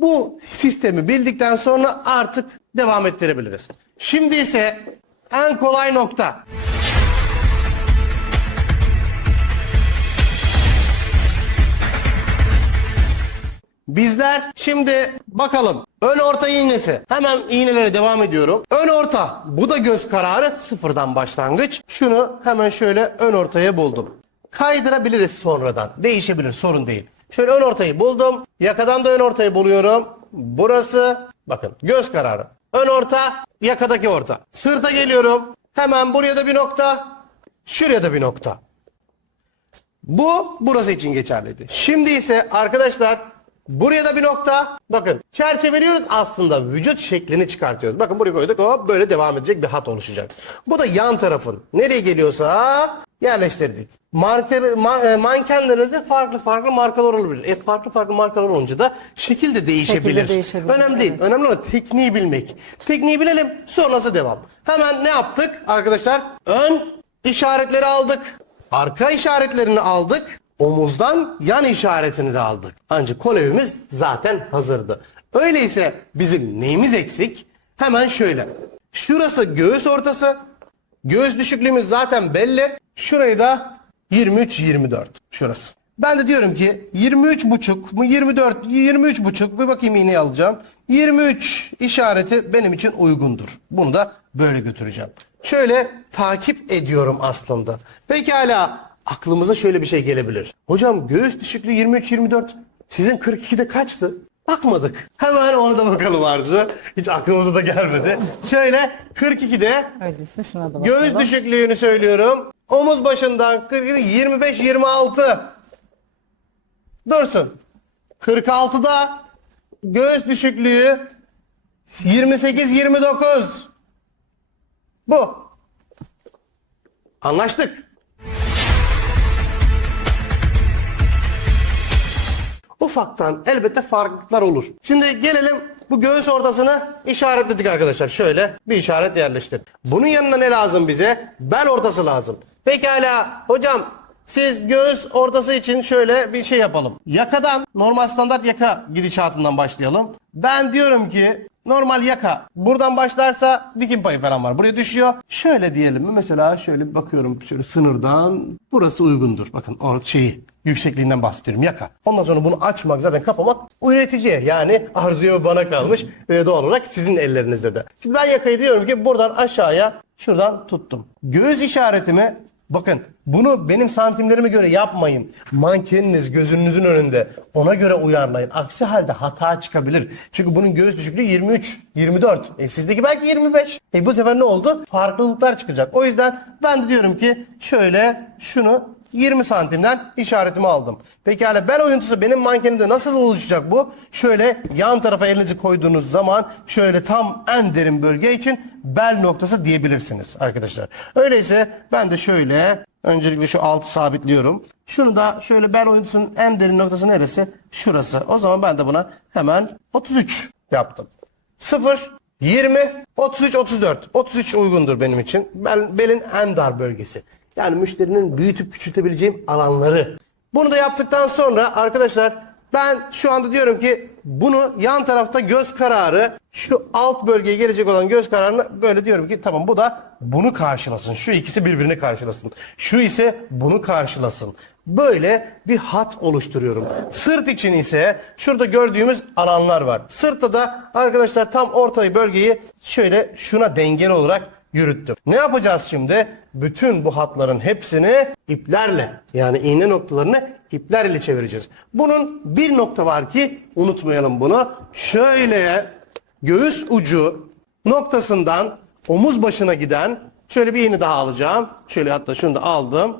bu sistemi bildikten sonra artık devam ettirebiliriz. Şimdi ise en kolay nokta. Bizler şimdi bakalım ön orta iğnesi. Hemen iğnelere devam ediyorum. Ön orta. Bu da göz kararı, sıfırdan başlangıç. Şunu hemen şöyle ön ortaya buldum. Kaydırabiliriz sonradan. Değişebilir, sorun değil. Şöyle ön ortayı buldum. Yakadan da ön ortayı buluyorum. Burası bakın göz kararı. Ön orta, yakadaki orta. Sırta geliyorum. Hemen buraya da bir nokta. Şuraya da bir nokta. Bu burası için geçerliydi. Şimdi ise arkadaşlar buraya da bir nokta. Bakın çerçeveliyoruz, aslında vücut şeklini çıkartıyoruz. Bakın buraya koyduk, hop böyle devam edecek bir hat oluşacak. Bu da yan tarafın nereye geliyorsa yerleştirdik. Mankenlerinize farklı farklı markalar olabilir. Farklı farklı markalar olunca da şekil de değişebilir. değişebilir, Önemli değil. Önemli olan tekniği bilmek. Tekniği bilelim, sonrası devam. Hemen ne yaptık arkadaşlar? Ön işaretleri aldık. Arka işaretlerini aldık. Omuzdan yan işaretini de aldık. Ancak kolevimiz zaten hazırdı. Öyleyse bizim neyimiz eksik? Hemen şöyle. Şurası göğüs ortası. Göğüs düşüklüğümüz zaten belli. Şurayı da 23-24. Şurası. Ben de diyorum ki 23,5 mu 24, 23,5 bir bakayım iğneyi alacağım. 23 işareti benim için uygundur. Bunu da böyle götüreceğim. Şöyle takip ediyorum aslında. Pekala aklımıza şöyle bir şey gelebilir. Hocam göğüs düşüklüğü 23-24. Sizin 42'de kaçtı? Bakmadık. Hemen ona da bakalım Arzu. Hiç aklımıza da gelmedi. Şöyle 42'de Öyleyse şuna da bakalım. göğüs düşüklüğünü söylüyorum. Omuz başından 42, 25-26. Dursun. 46'da göğüs düşüklüğü 28-29. Bu. Anlaştık. Ufaktan elbette farklılıklar olur. Şimdi gelelim bu göğüs ortasını işaretledik arkadaşlar. Şöyle bir işaret yerleştir. Bunun yanına ne lazım bize? Bel ortası lazım. Pekala hocam siz göğüs ortası için şöyle bir şey yapalım. Yakadan normal standart yaka gidişatından başlayalım. Ben diyorum ki normal yaka buradan başlarsa dikim payı falan var. Buraya düşüyor. Şöyle diyelim mi? Mesela şöyle bir bakıyorum şöyle sınırdan. Burası uygundur. Bakın o yüksekliğinden bahsediyorum yaka. Ondan sonra bunu açmak zaten kapamak üreticiye yani Arzu'ya ve bana kalmış ve doğal olarak sizin ellerinizde de. Şimdi ben yakayı diyorum ki buradan aşağıya şuradan tuttum. Göğüs işaretimi bakın bunu benim santimlerime göre yapmayın. Mankeniniz gözünüzün önünde. Ona göre uyarlayın. Aksi halde hata çıkabilir. Çünkü bunun göğüs düşüklüğü 23, 24. Sizdeki belki 25. Bu sefer ne oldu? Farklılıklar çıkacak. O yüzden ben de diyorum ki şöyle şunu 20 santimden işaretimi aldım. Pekala bel oyuntusu benim mankenimde nasıl oluşacak bu? Şöyle yan tarafa elinizi koyduğunuz zaman şöyle tam en derin bölge için bel noktası diyebilirsiniz arkadaşlar. Öyleyse ben de şöyle öncelikle şu altı sabitliyorum. Şunu da şöyle bel oyuntusunun en derin noktası neresi? Şurası. O zaman ben de buna hemen 33 yaptım. 0, 20, 33, 34. 33 uygundur benim için. Belin en dar bölgesi. Yani müşterinin büyütüp küçültebileceğim alanları. Bunu da yaptıktan sonra arkadaşlar ben şu anda diyorum ki bunu yan tarafta göz kararı şu alt bölgeye gelecek olan göz kararını böyle diyorum ki tamam bu da bunu karşılasın. Şu ikisi birbirini karşılasın. Şu ise bunu karşılasın. Böyle bir hat oluşturuyorum. Sırt için ise şurada gördüğümüz alanlar var. Sırtta da arkadaşlar tam ortayı bölgeyi şöyle şuna dengeli olarak yürüttüm. Ne yapacağız şimdi? Bütün bu hatların hepsini iplerle yani iğne noktalarını ipler ile çevireceğiz. Bunun bir nokta var ki unutmayalım bunu. Şöyle göğüs ucu noktasından omuz başına giden şöyle bir iğne daha alacağım. Şöyle hatta şunu da aldım.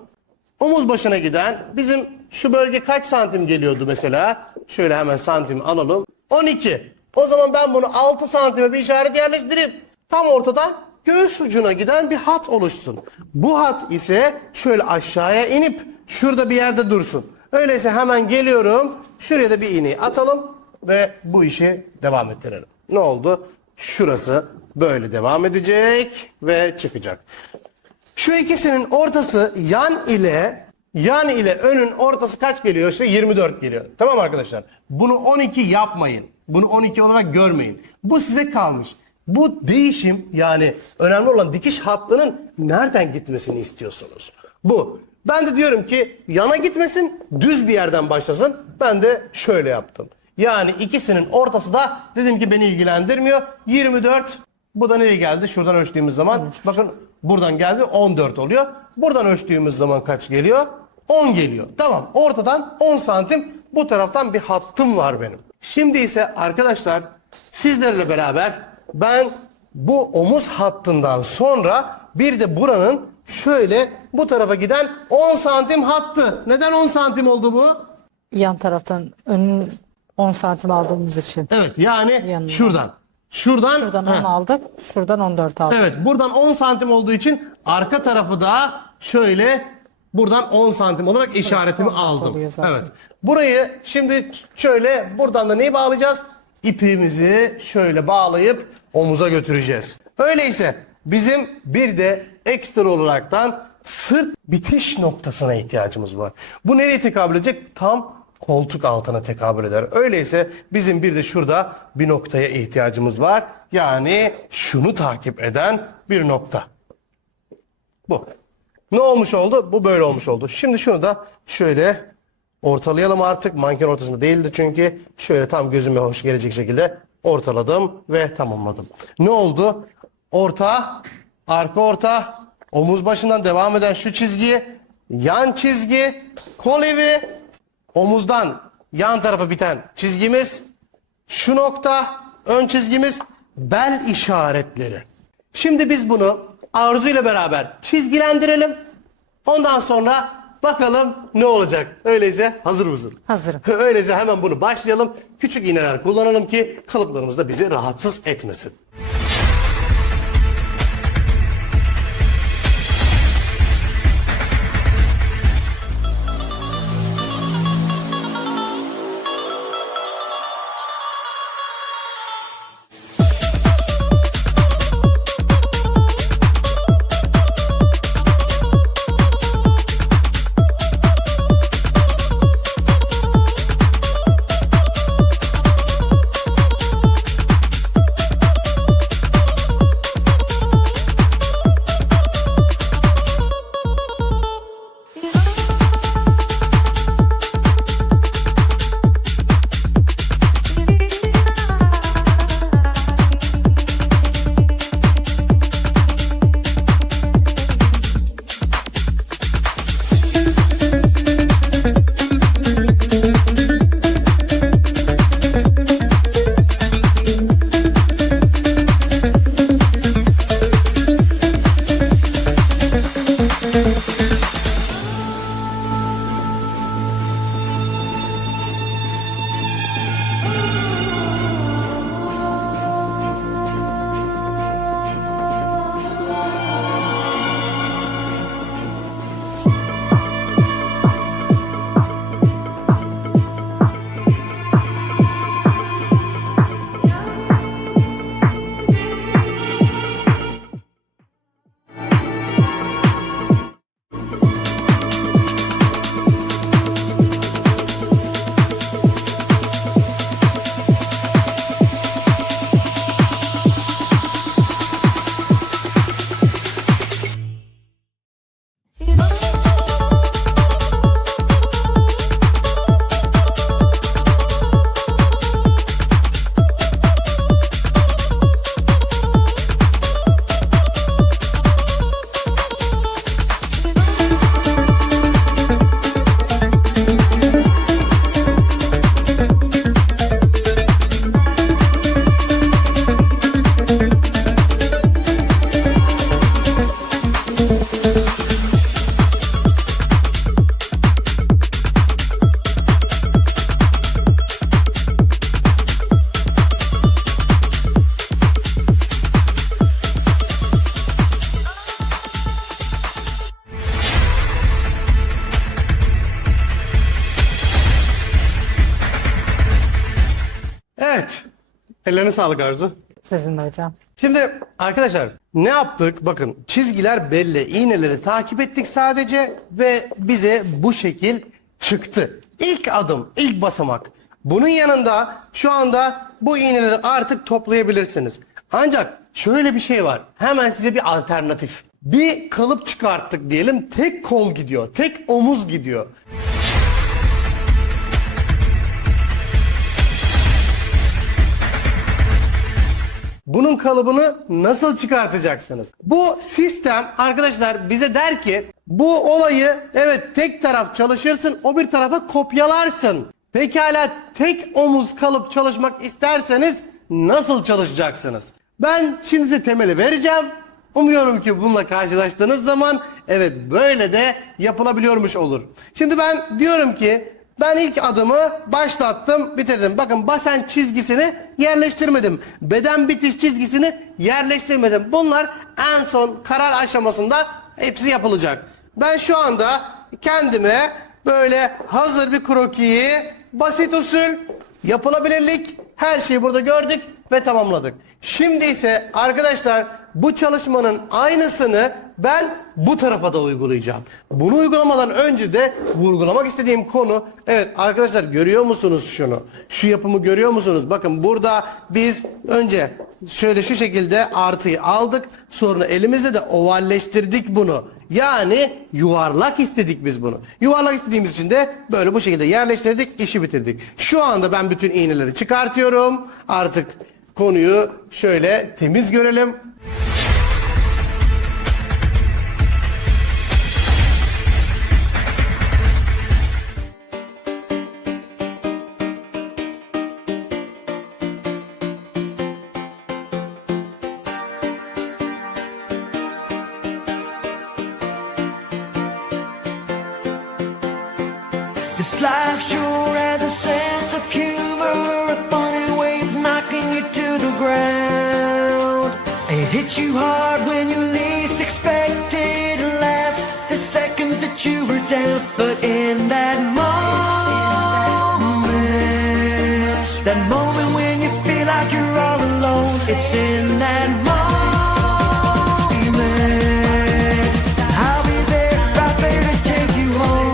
Omuz başına giden bizim şu bölge kaç santim geliyordu mesela? Şöyle hemen santim alalım. 12. O zaman ben bunu 6 santime bir işaret yerleştireyim. Tam ortadan göğüs ucuna giden bir hat oluşsun. Bu hat ise şöyle aşağıya inip şurada bir yerde dursun. Öyleyse hemen geliyorum. Şuraya da bir iğneyi atalım ve bu işi devam ettirelim. Ne oldu? Şurası böyle devam edecek ve çıkacak. Şu ikisinin ortası yan ile önün ortası kaç geliyor? İşte 24 geliyor. Tamam arkadaşlar. Bunu 12 yapmayın. Bunu 12 olarak görmeyin. Bu size kalmış. Bu değişim yani önemli olan dikiş hattının nereden gitmesini istiyorsunuz? Bu. Ben de diyorum ki yana gitmesin, düz bir yerden başlasın. Ben de şöyle yaptım. Yani ikisinin ortası da dedim ki beni ilgilendirmiyor. 24. Bu da nereye geldi? Şuradan ölçtüğümüz zaman bakın buradan geldi 14 oluyor. Buradan ölçtüğümüz zaman kaç geliyor? 10 geliyor. Tamam. Ortadan 10 santim bu taraftan bir hattım var benim. Şimdi ise arkadaşlar sizlerle beraber ben bu omuz hattından sonra bir de buranın şöyle bu tarafa giden 10 santim hattı. Neden 10 santim oldu bu? Yan taraftan önün 10 santim aldığımız için. Evet yani Yanından. şuradan. Buradan 10 heh. aldık. Şuradan 14 aldık. Evet buradan 10 santim olduğu için arka tarafı da şöyle buradan 10 santim olarak işaretimi 14 aldım. oluyor zaten. Evet. Burayı şimdi şöyle buradan da neyi bağlayacağız? İpimizi şöyle bağlayıp omuza götüreceğiz. Öyleyse bizim bir de ekstra olaraktan sırt bitiş noktasına ihtiyacımız var. Bu nereye tekabül edecek? Tam koltuk altına tekabül eder. Öyleyse bizim bir de şurada bir noktaya ihtiyacımız var. Yani şunu takip eden bir nokta. Bu. Ne olmuş oldu? Bu böyle olmuş oldu. Şimdi şunu da şöyle ortalayalım artık. Manken ortasında değildi çünkü. Şöyle tam gözüme hoş gelecek şekilde ortaladım ve tamamladım. Ne oldu? Orta, arka orta, omuz başından devam eden şu çizgiyi yan çizgi, kol evi, omuzdan yan tarafa biten çizgimiz, şu nokta, ön çizgimiz, bel işaretleri. Şimdi biz bunu Arzu ile beraber çizgilendirelim. Ondan sonra bakalım ne olacak. Öyleyse hazır mısın? Hazırım. Öyleyse hemen bunu başlayalım. Küçük iğneler kullanalım ki kalıplarımız da bizi rahatsız etmesin. Evet. Ellerine sağlık Arzu. Sizin de hocam. Şimdi arkadaşlar ne yaptık? Bakın çizgiler belli. İğneleri takip ettik sadece ve bize bu şekil çıktı. İlk adım, ilk basamak. Bunun yanında şu anda bu iğneleri artık toplayabilirsiniz. Ancak şöyle bir şey var. Hemen size bir alternatif. Bir kalıp çıkarttık diyelim. Tek kol gidiyor. Tek omuz gidiyor. Bunun kalıbını nasıl çıkartacaksınız? Bu sistem arkadaşlar bize der ki bu olayı evet tek taraf çalışırsın, o bir tarafa kopyalarsın. Pekala tek omuz kalıp çalışmak isterseniz nasıl çalışacaksınız? Ben şimdi size temeli vereceğim. Umuyorum ki bununla karşılaştığınız zaman evet böyle de yapılabiliyormuş olur. Şimdi ben diyorum ki ben ilk adımı başlattım, bitirdim. Bakın basen çizgisini yerleştirmedim. Beden bitiş çizgisini yerleştirmedim. Bunlar en son karar aşamasında hepsi yapılacak. Ben şu anda kendime böyle hazır bir krokiyi, basit usul, yapılabilirlik, her şeyi burada gördük ve tamamladık. Şimdi ise arkadaşlar bu çalışmanın aynısını ben bu tarafa da uygulayacağım. Bunu uygulamadan önce de vurgulamak istediğim konu, evet arkadaşlar görüyor musunuz şunu? Şu yapımı görüyor musunuz? Bakın burada biz önce şöyle şu şekilde artıyı aldık. Sonra elimizle de ovalleştirdik bunu. Yani yuvarlak istedik biz bunu. Yuvarlak istediğimiz için de böyle bu şekilde yerleştirdik, işi bitirdik. Şu anda ben bütün iğneleri çıkartıyorum. Artık konuyu şöyle temiz görelim. This life sure has a sense of humor, a funny way of knocking you to the ground. It hits you hard when you least expect it, and laughs the second that you were down. But in that moment when you feel like you're all alone, it's in that moment. I'll be there, right there to take you home.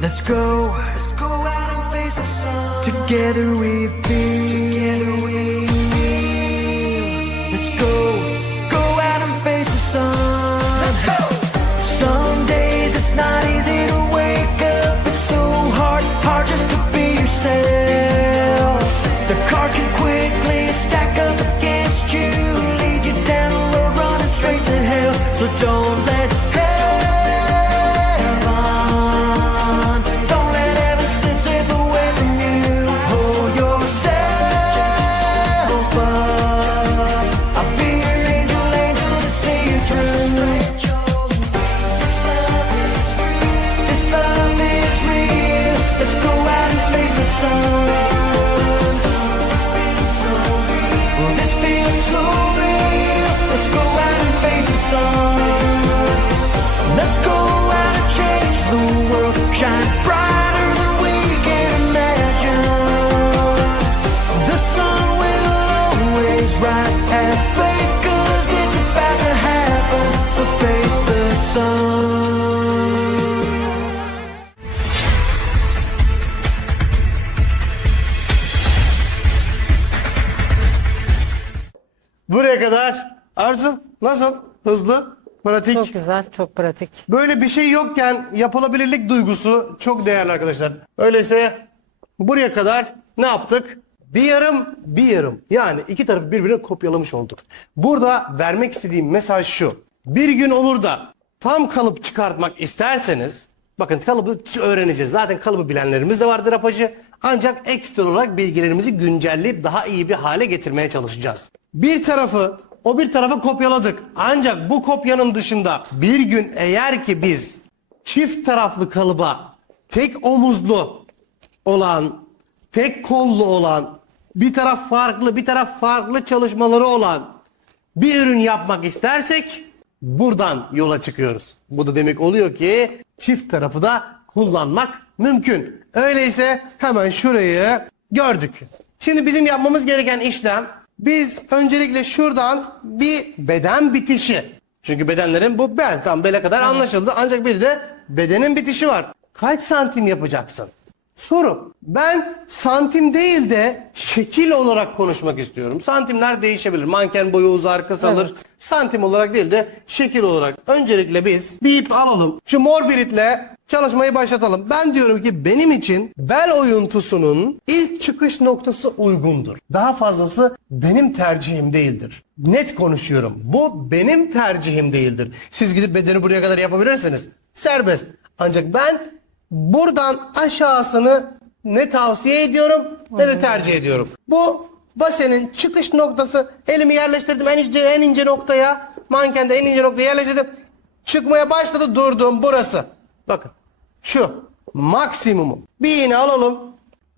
Let's go out and face the sun. Together we feel. Let's go out and face the sun. Let's go. Some days it's not easy to wake up. It's so hard just to be yourself. The cards can quickly stack up against you, lead you down a road running straight to hell. So don't let heaven, don't let heaven slip away from you. Hold yourself up. I'll be your angel to see you through. This love is real. Let's go out and face the sun. Well, this feels so real. Let's go out and face the sun. Let's go out and change the world. Shine brighter than we can imagine. The sun will always rise. Have faith, 'cause it's about to happen. So face the sun. Buraya kadar. Arzu nasıl? Hızlı, pratik. Çok güzel, çok pratik. Böyle bir şey yokken yapılabilirlik duygusu çok değerli arkadaşlar. Öyleyse buraya kadar ne yaptık? Bir yarım, bir yarım. Yani iki tarafı birbirine kopyalamış olduk. Burada vermek istediğim mesaj şu. Bir gün olur da tam kalıp çıkartmak isterseniz, bakın kalıbı öğreneceğiz. Zaten kalıbı bilenlerimiz de vardır apacı. Ancak ekstra olarak bilgilerimizi güncelleyip daha iyi bir hale getirmeye çalışacağız. Bir tarafı, o bir tarafı kopyaladık. Ancak bu kopyanın dışında bir gün eğer ki biz çift taraflı kalıba tek omuzlu olan, tek kollu olan, bir taraf farklı, bir taraf farklı çalışmaları olan bir ürün yapmak istersek buradan yola çıkıyoruz. Bu da demek oluyor ki çift tarafı da kullanmak mümkün. Öyleyse hemen şurayı gördük. Şimdi bizim yapmamız gereken işlem, biz öncelikle şuradan bir beden bitişi. Çünkü bedenlerin bu bel, tam bele kadar anlaşıldı. Ancak bir de bedenin bitişi var. Kaç santim yapacaksın? Soru. Ben santim değil de şekil olarak konuşmak istiyorum. Santimler değişebilir. Manken boyu uzar, kısalır. Evet. Santim olarak değil de şekil olarak. Öncelikle biz bir ip alalım. Şu mor biritle çalışmayı başlatalım. Ben diyorum ki benim için bel oyuntusunun ilk çıkış noktası uygundur. Daha fazlası benim tercihim değildir. Net konuşuyorum. Bu benim tercihim değildir. Siz gidip bedeni buraya kadar yapabilirsiniz. Serbest. Ancak ben buradan aşağısını ne tavsiye ediyorum ne de tercih ediyorum. Bu basenin çıkış noktası, elimi yerleştirdim en ince noktaya, mankende en ince noktaya yerleştirdim. Çıkmaya başladı, durdum, burası. Bakın şu maksimumum. Bir iğne alalım.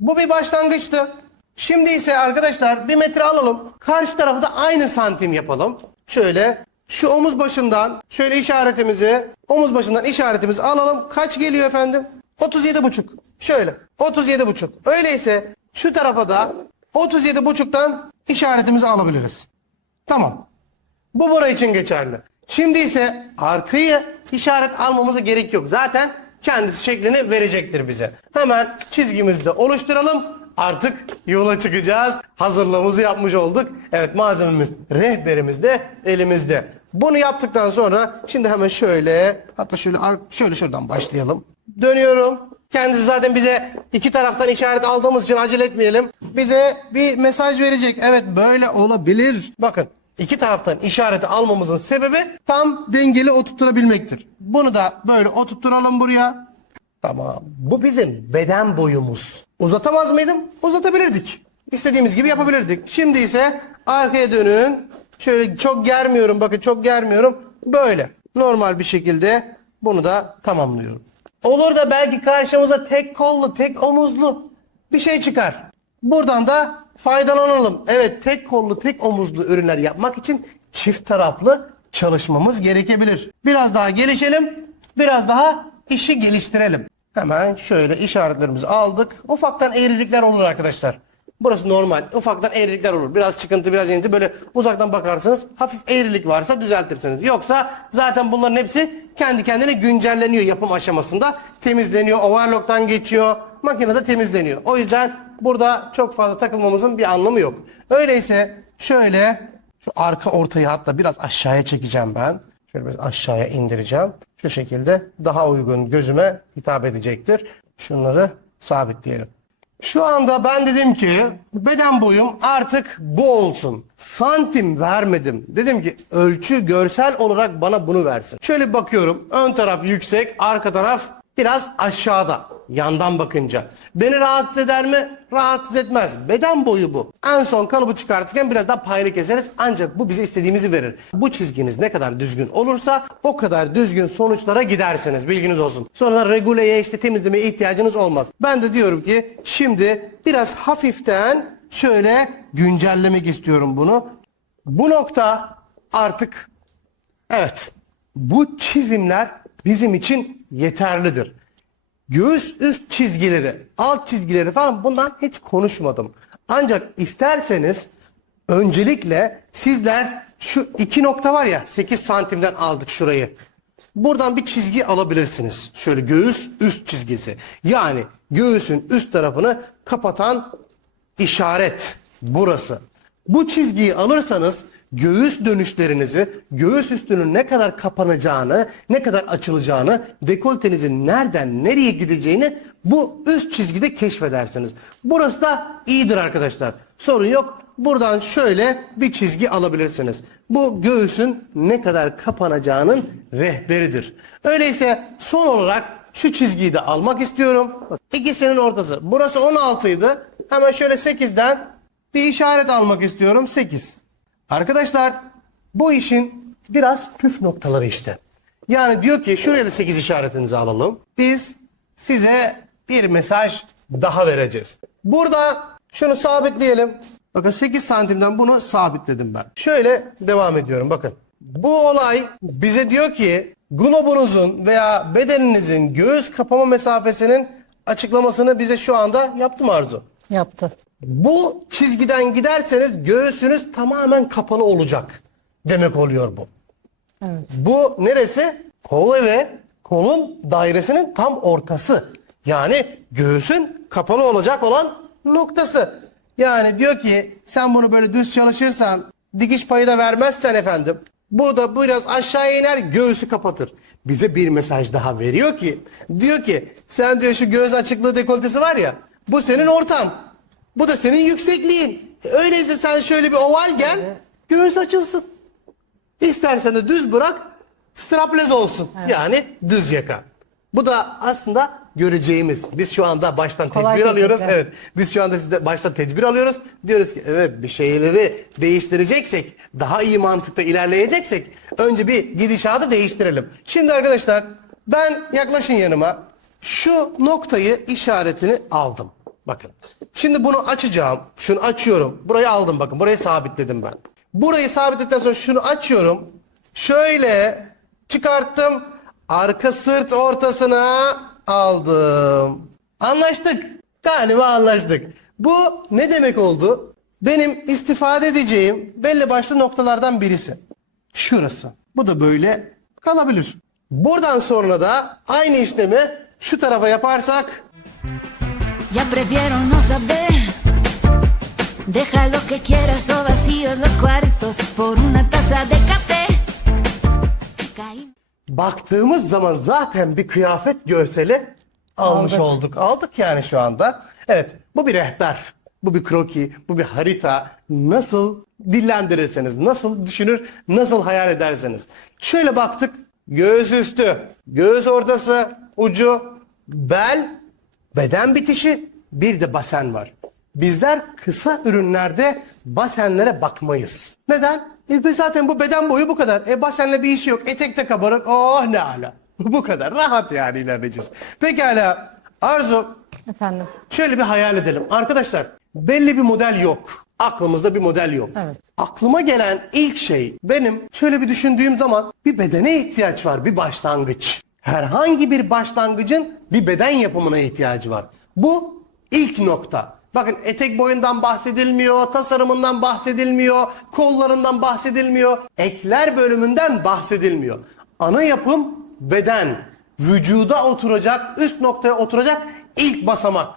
Bu bir başlangıçtı. Şimdi ise arkadaşlar 1 metre alalım. Karşı tarafı da aynı santim yapalım. Şöyle şu omuz başından şöyle işaretimizi, omuz başından işaretimizi alalım. Kaç geliyor efendim? 37,5. Şöyle 37,5. Öyleyse şu tarafa da 37,5'tan işaretimizi alabiliriz. Tamam. Bu burası için geçerli. Şimdi ise arkayı işaret almamıza gerek yok. Zaten kendisi şeklini verecektir bize. Hemen çizgimizi de oluşturalım. Artık yola çıkacağız. Hazırlığımızı yapmış olduk. Evet, malzememiz, rehberimiz de elimizde. Bunu yaptıktan sonra şimdi hemen şöyle, hatta şöyle şuradan başlayalım. Dönüyorum. Kendisi zaten bize iki taraftan işaret aldığımız için acele etmeyelim. Bize bir mesaj verecek. Evet, böyle olabilir. Bakın, iki taraftan işareti almamızın sebebi tam dengeli oturtturabilmektir. Bunu da böyle oturtturalım buraya. Tamam. Bu bizim beden boyumuz. Uzatamaz mıydım? Uzatabilirdik. İstediğimiz gibi yapabilirdik. Şimdi ise arkaya dönün. Şöyle çok germiyorum. Bakın çok germiyorum. Böyle. normal bir şekilde bunu da tamamlıyorum. Olur da belki karşımıza tek kollu, tek omuzlu bir şey çıkar. Buradan da faydalanalım. Evet, tek kollu, tek omuzlu ürünler yapmak için çift taraflı çalışmamız gerekebilir. Biraz daha gelişelim, biraz daha işi geliştirelim. Hemen şöyle işaretlerimizi aldık. Ufaktan eğrilikler olur arkadaşlar. Burası normal. Ufaktan eğrilikler olur. Biraz çıkıntı, biraz inti. Böyle uzaktan bakarsınız. Hafif eğrilik varsa düzeltirsiniz. Yoksa zaten bunların hepsi kendi kendine güncelleniyor yapım aşamasında. Temizleniyor. Overlock'tan geçiyor. Makinede temizleniyor. O yüzden burada çok fazla takılmamızın bir anlamı yok. Öyleyse şöyle şu arka ortayı hatta biraz aşağıya çekeceğim ben. Şöyle biraz aşağıya indireceğim. Şu şekilde daha uygun gözüme hitap edecektir. Şunları sabitleyelim. Şu anda ben dedim ki beden boyum artık bu olsun. Santim vermedim. Dedim ki ölçü görsel olarak bana bunu versin. Şöyle bir bakıyorum. Ön taraf yüksek, arka taraf biraz aşağıda. Yandan bakınca. Beni rahatsız eder mi? Rahatsız etmez. Beden boyu bu. En son kalıbı çıkartırken biraz daha payını keseriz. Ancak bu bize istediğimizi verir. Bu çizginiz ne kadar düzgün olursa o kadar düzgün sonuçlara gidersiniz. Bilginiz olsun. Sonra reguleye işte temizlemeye ihtiyacınız olmaz. Ben de diyorum ki şimdi biraz hafiften şöyle güncellemek istiyorum bunu. Bu nokta artık evet bu çizimler bizim için yeterlidir. Göğüs üst çizgileri, alt çizgileri falan bundan hiç konuşmadım. Ancak isterseniz öncelikle sizler şu iki nokta var ya 8 santimden aldık şurayı. Buradan bir çizgi alabilirsiniz. Şöyle göğüs üst çizgisi. Yani göğüsün üst tarafını kapatan işaret burası. Bu çizgiyi alırsanız göğüs dönüşlerinizi, göğüs üstünün ne kadar kapanacağını, ne kadar açılacağını, dekoltenizin nereden nereye gideceğini bu üst çizgide keşfedersiniz. Burası da iyidir arkadaşlar. Sorun yok. Buradan şöyle bir çizgi alabilirsiniz. Bu göğüsün ne kadar kapanacağının rehberidir. Öyleyse son olarak şu çizgiyi de almak istiyorum. İkisinin ortası. Burası 16 idi. Hemen şöyle 8'den bir işaret almak istiyorum. 8. Arkadaşlar bu işin biraz püf noktaları işte. Yani diyor ki şuraya da 8 işaretimizi alalım. Biz size bir mesaj daha vereceğiz. Burada şunu sabitleyelim. Bakın 8 santimden bunu sabitledim ben. Şöyle devam ediyorum bakın. Bu olay bize diyor ki globunuzun veya bedeninizin göğüs kapama mesafesinin açıklamasını bize şu anda yaptı mı Arzu? Yaptı. Bu çizgiden giderseniz göğsünüz tamamen kapalı olacak demek oluyor bu. Evet. Bu neresi? Kol ve kolun dairesinin tam ortası. Yani göğsün kapalı olacak olan noktası. Yani diyor ki sen bunu böyle düz çalışırsan, dikiş payı da vermezsen efendim, burada biraz aşağıya iner göğsü kapatır. Bize bir mesaj daha veriyor ki, diyor ki sen diyor şu göğüs açıklığı dekoltesi var ya, bu senin ortan. Bu da senin yüksekliğin. Öyleyse sen şöyle bir oval gel, göğüs açılsın. İstersen de düz bırak, straplez olsun. Yani düz yaka. Bu da aslında göreceğimiz. Biz şu anda baştan Kolay tedbir alıyoruz. teknikler. Evet. Biz şu anda sizde baştan tedbir alıyoruz. Diyoruz ki evet bir şeyleri değiştireceksek, daha iyi mantıkta ilerleyeceksek önce bir gidişatı değiştirelim. Şimdi arkadaşlar ben yaklaşın yanıma. Şu noktayı işaretini aldım. Bakın. Şimdi bunu açacağım. Şunu açıyorum. Burayı aldım bakın. Burayı sabitledim ben. Burayı sabitledikten sonra şunu açıyorum. Şöyle çıkarttım. Arka sırt ortasına aldım. Anlaştık. Galiba anlaştık. Bu ne demek oldu? Benim istifade edeceğim belli başlı noktalardan birisi. Şurası. Bu da böyle kalabilir. Buradan sonra da aynı işlemi şu tarafa yaparsak Ya prefiero no saber. Deja lo que quieras o vacíos los cuartos por una taza de café. Caí. baktığımız zaman zaten bir kıyafet görseli almış Aldık. olduk. Aldık yani şu anda. Evet, bu bir rehber, bu bir kroki, bu bir harita. Nasıl dillendirirseniz, nasıl düşünür, nasıl hayal ederseniz. Şöyle baktık, göğüs üstü, göğüs ortası, ucu, bel, beden bitişi, bir de basen var. Bizler kısa ürünlerde basenlere bakmayız. Neden? Zaten bu beden boyu bu kadar. Basenle bir işi yok. Etekte kabarık. Oh ne ala. Bu kadar. Rahat yani ilerleyeceğiz. Pekala. Arzu, Efendim. şöyle bir hayal edelim. Arkadaşlar, belli bir model yok. Aklımızda bir model yok. Evet. Aklıma gelen ilk şey, benim şöyle bir düşündüğüm zaman bir bedene ihtiyaç var, bir başlangıç. Herhangi bir başlangıcın bir beden yapımına ihtiyacı var. Bu ilk nokta. Bakın, etek boyundan bahsedilmiyor, tasarımından bahsedilmiyor, kollarından bahsedilmiyor, ekler bölümünden bahsedilmiyor. Ana yapım beden, vücuda oturacak, üst noktaya oturacak ilk basamak.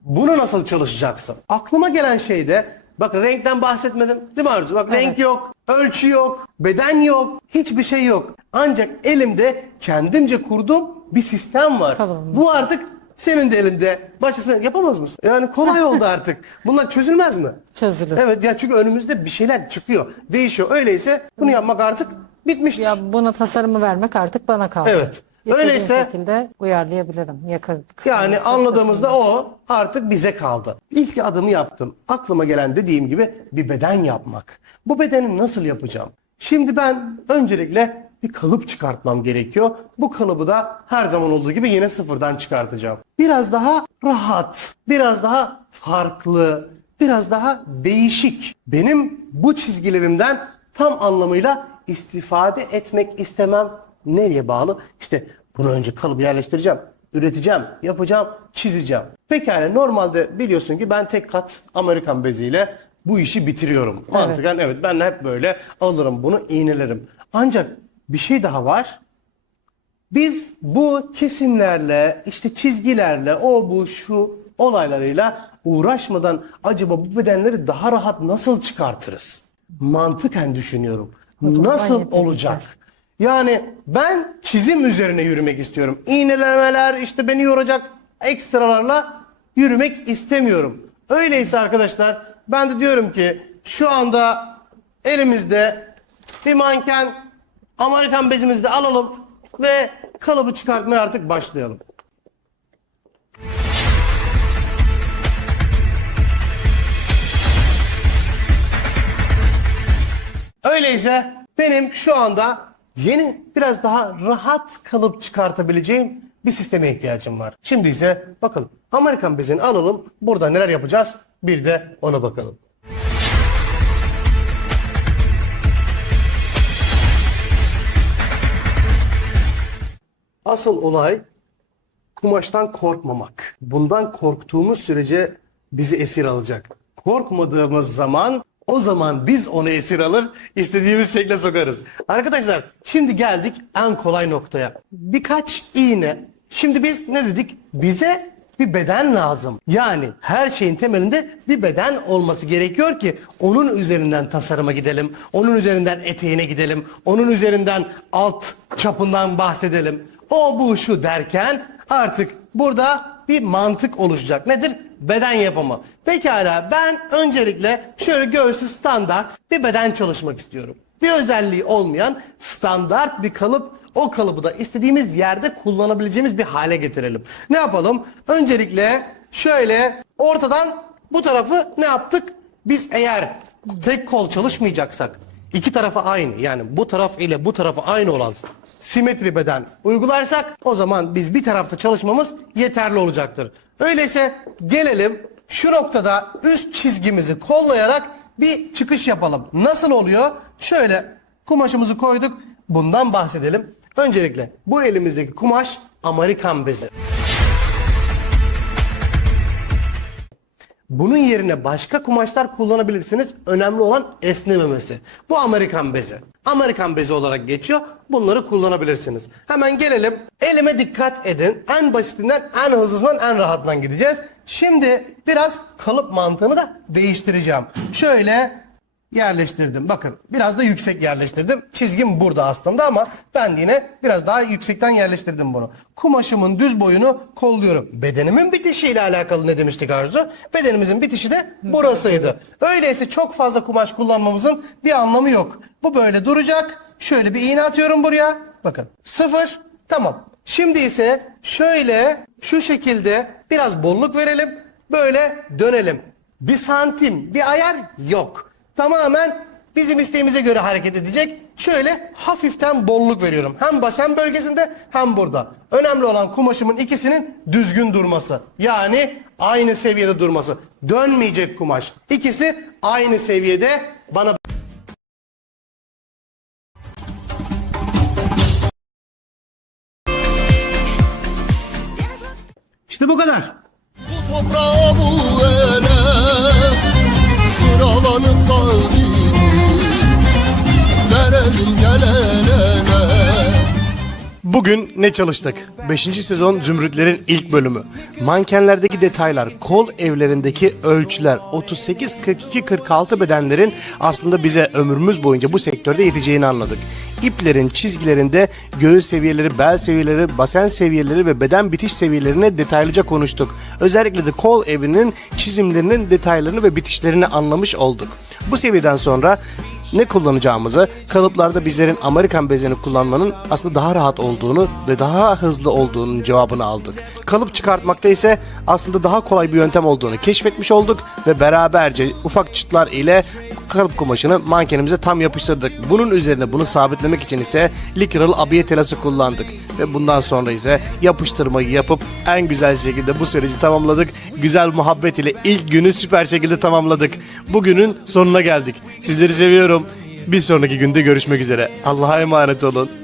Bunu nasıl çalışacaksın? Aklıma gelen şey de, bak, renkten bahsetmedim değil mi Arzu? Bak, renk yok, ölçü yok, beden yok, hiçbir şey yok. Ancak elimde kendimce kurduğum bir sistem var. Kalıbım. Bu artık senin de elinde. Başkasının yapamaz mısın? Yani kolay oldu artık. Bunlar çözülmez mi? Çözülür. Evet ya, çünkü önümüzde bir şeyler çıkıyor, değişiyor. Öyleyse bunu yapmak artık bitmiştir. Ya buna tasarımı vermek artık bana kaldı. Evet. İstediğim Öyleyse şekilde uyarlayabilirim. Kısa, yani kısa, anladığımızda kısa. o artık bize kaldı. İlk adımı yaptım. Aklıma gelen, dediğim gibi, bir beden yapmak. Bu bedeni nasıl yapacağım? Şimdi ben öncelikle bir kalıp çıkartmam gerekiyor. Bu kalıbı da her zaman olduğu gibi yine sıfırdan çıkartacağım. Biraz daha rahat, biraz daha farklı, biraz daha değişik. Benim bu çizgilerimden tam anlamıyla istifade etmek istemem nereye bağlı? İşte bunu önce kalıbı yerleştireceğim, üreteceğim, yapacağım, çizeceğim. Pekala, normalde biliyorsun ki ben tek kat Amerikan beziyle bu işi bitiriyorum. Mantıken evet, ben hep böyle alırım bunu, iğnelerim. Ancak bir şey daha var. Biz bu kesimlerle, işte çizgilerle, o bu şu olaylarıyla uğraşmadan acaba bu bedenleri daha rahat nasıl çıkartırız? Mantıken düşünüyorum. Hocam, Nasıl ben olacak? Yani ben çizim üzerine yürümek istiyorum. İğnelemeler, işte beni yoracak ekstralarla yürümek istemiyorum. Öyleyse arkadaşlar, ben de diyorum ki şu anda elimizde bir manken Amerikan bezimizi de alalım ve kalıbı çıkartmaya artık başlayalım. Öyleyse benim şu anda yeni, biraz daha rahat kalıp çıkartabileceğim bir sisteme ihtiyacım var. Şimdi ise bakalım, Amerikan bezini alalım. Burada neler yapacağız? Bir de ona bakalım. Asıl olay kumaştan korkmamak. Bundan korktuğumuz sürece bizi esir alacak. Korkmadığımız zaman, o zaman biz onu esir alır, istediğimiz şekle sokarız. Arkadaşlar, şimdi geldik en kolay noktaya. Birkaç iğne. Şimdi biz ne dedik? Bize bir beden lazım. Yani her şeyin temelinde bir beden olması gerekiyor ki onun üzerinden tasarıma gidelim. Onun üzerinden eteğine gidelim. Onun üzerinden alt çapından bahsedelim. O bu şu derken artık burada bir mantık oluşacak. Nedir? Beden yapımı. Pekala, ben öncelikle şöyle göğsü standart bir beden çalışmak istiyorum. Bir özelliği olmayan standart bir kalıp, o kalıbı da istediğimiz yerde kullanabileceğimiz bir hale getirelim. Ne yapalım? Öncelikle şöyle ortadan bu tarafı ne yaptık? Biz eğer tek kol çalışmayacaksak, iki tarafı aynı, yani bu taraf ile bu tarafı aynı olan simetri beden uygularsak, o zaman biz bir tarafta çalışmamız yeterli olacaktır. Öyleyse gelelim şu noktada üst çizgimizi kollayarak bir çıkış yapalım. Nasıl oluyor? Şöyle kumaşımızı koyduk. Bundan bahsedelim. Öncelikle bu elimizdeki kumaş Amerikan bezi. Bunun yerine başka kumaşlar kullanabilirsiniz. Önemli olan esnememesi. Bu Amerikan bezi. Amerikan bezi olarak geçiyor. Bunları kullanabilirsiniz. Hemen gelelim. Elime dikkat edin. En basitinden en hızlısından en rahatından gideceğiz. Şimdi biraz kalıp mantığını da değiştireceğim. Şöyle yerleştirdim. Bakın, biraz da yüksek yerleştirdim. Çizgim burada aslında ama ben yine biraz daha yüksekten yerleştirdim bunu. Kumaşımın düz boyunu kolluyorum. Bedenimin bitişiyle alakalı ne demiştik Arzu? Bedenimizin bitişi de burasıydı. Öyleyse çok fazla kumaş kullanmamızın bir anlamı yok. Bu böyle duracak. Şöyle bir iğne atıyorum buraya. Bakın, 0. Tamam. Şimdi ise şöyle şu şekilde Biraz bolluk verelim. Böyle dönelim. Bir santim, bir ayar yok. Tamamen bizim isteğimize göre hareket edecek. Şöyle hafiften bolluk veriyorum. Hem basen bölgesinde hem burada. Önemli olan kumaşımın ikisinin düzgün durması. Yani aynı seviyede durması. Dönmeyecek kumaş. İkisi aynı seviyede bana... İşte bu kadar. Bu toprağa bu ele sıralanıp kavrimi verelim gel el ele. Bugün ne çalıştık? 5. sezon Zümrütlerin ilk bölümü. Mankenlerdeki detaylar, kol evlerindeki ölçüler, 38, 42, 46 bedenlerin aslında bize ömrümüz boyunca bu sektörde yeteceğini anladık. İplerin, çizgilerinde göğüs seviyeleri, bel seviyeleri, basen seviyeleri ve beden bitiş seviyelerini detaylıca konuştuk. Özellikle de kol evinin çizimlerinin detaylarını ve bitişlerini anlamış olduk. Bu seviyeden sonra ne kullanacağımızı, kalıplarda bizlerin Amerikan bezeni kullanmanın aslında daha rahat olduğunu ve daha hızlı olduğunun cevabını aldık. Kalıp çıkartmakta ise aslında daha kolay bir yöntem olduğunu keşfetmiş olduk ve beraberce ufak çıtlar ile kalıp kumaşını mankenimize tam yapıştırdık. Bunun üzerine bunu sabitlemek için ise Likeral abiye telası kullandık ve bundan sonra ise yapıştırmayı yapıp en güzel şekilde bu süreci tamamladık. Güzel muhabbet ile ilk günü süper şekilde tamamladık. Bugünün sonuna geldik. Sizleri seviyorum. Bir sonraki günde görüşmek üzere. Allah'a emanet olun.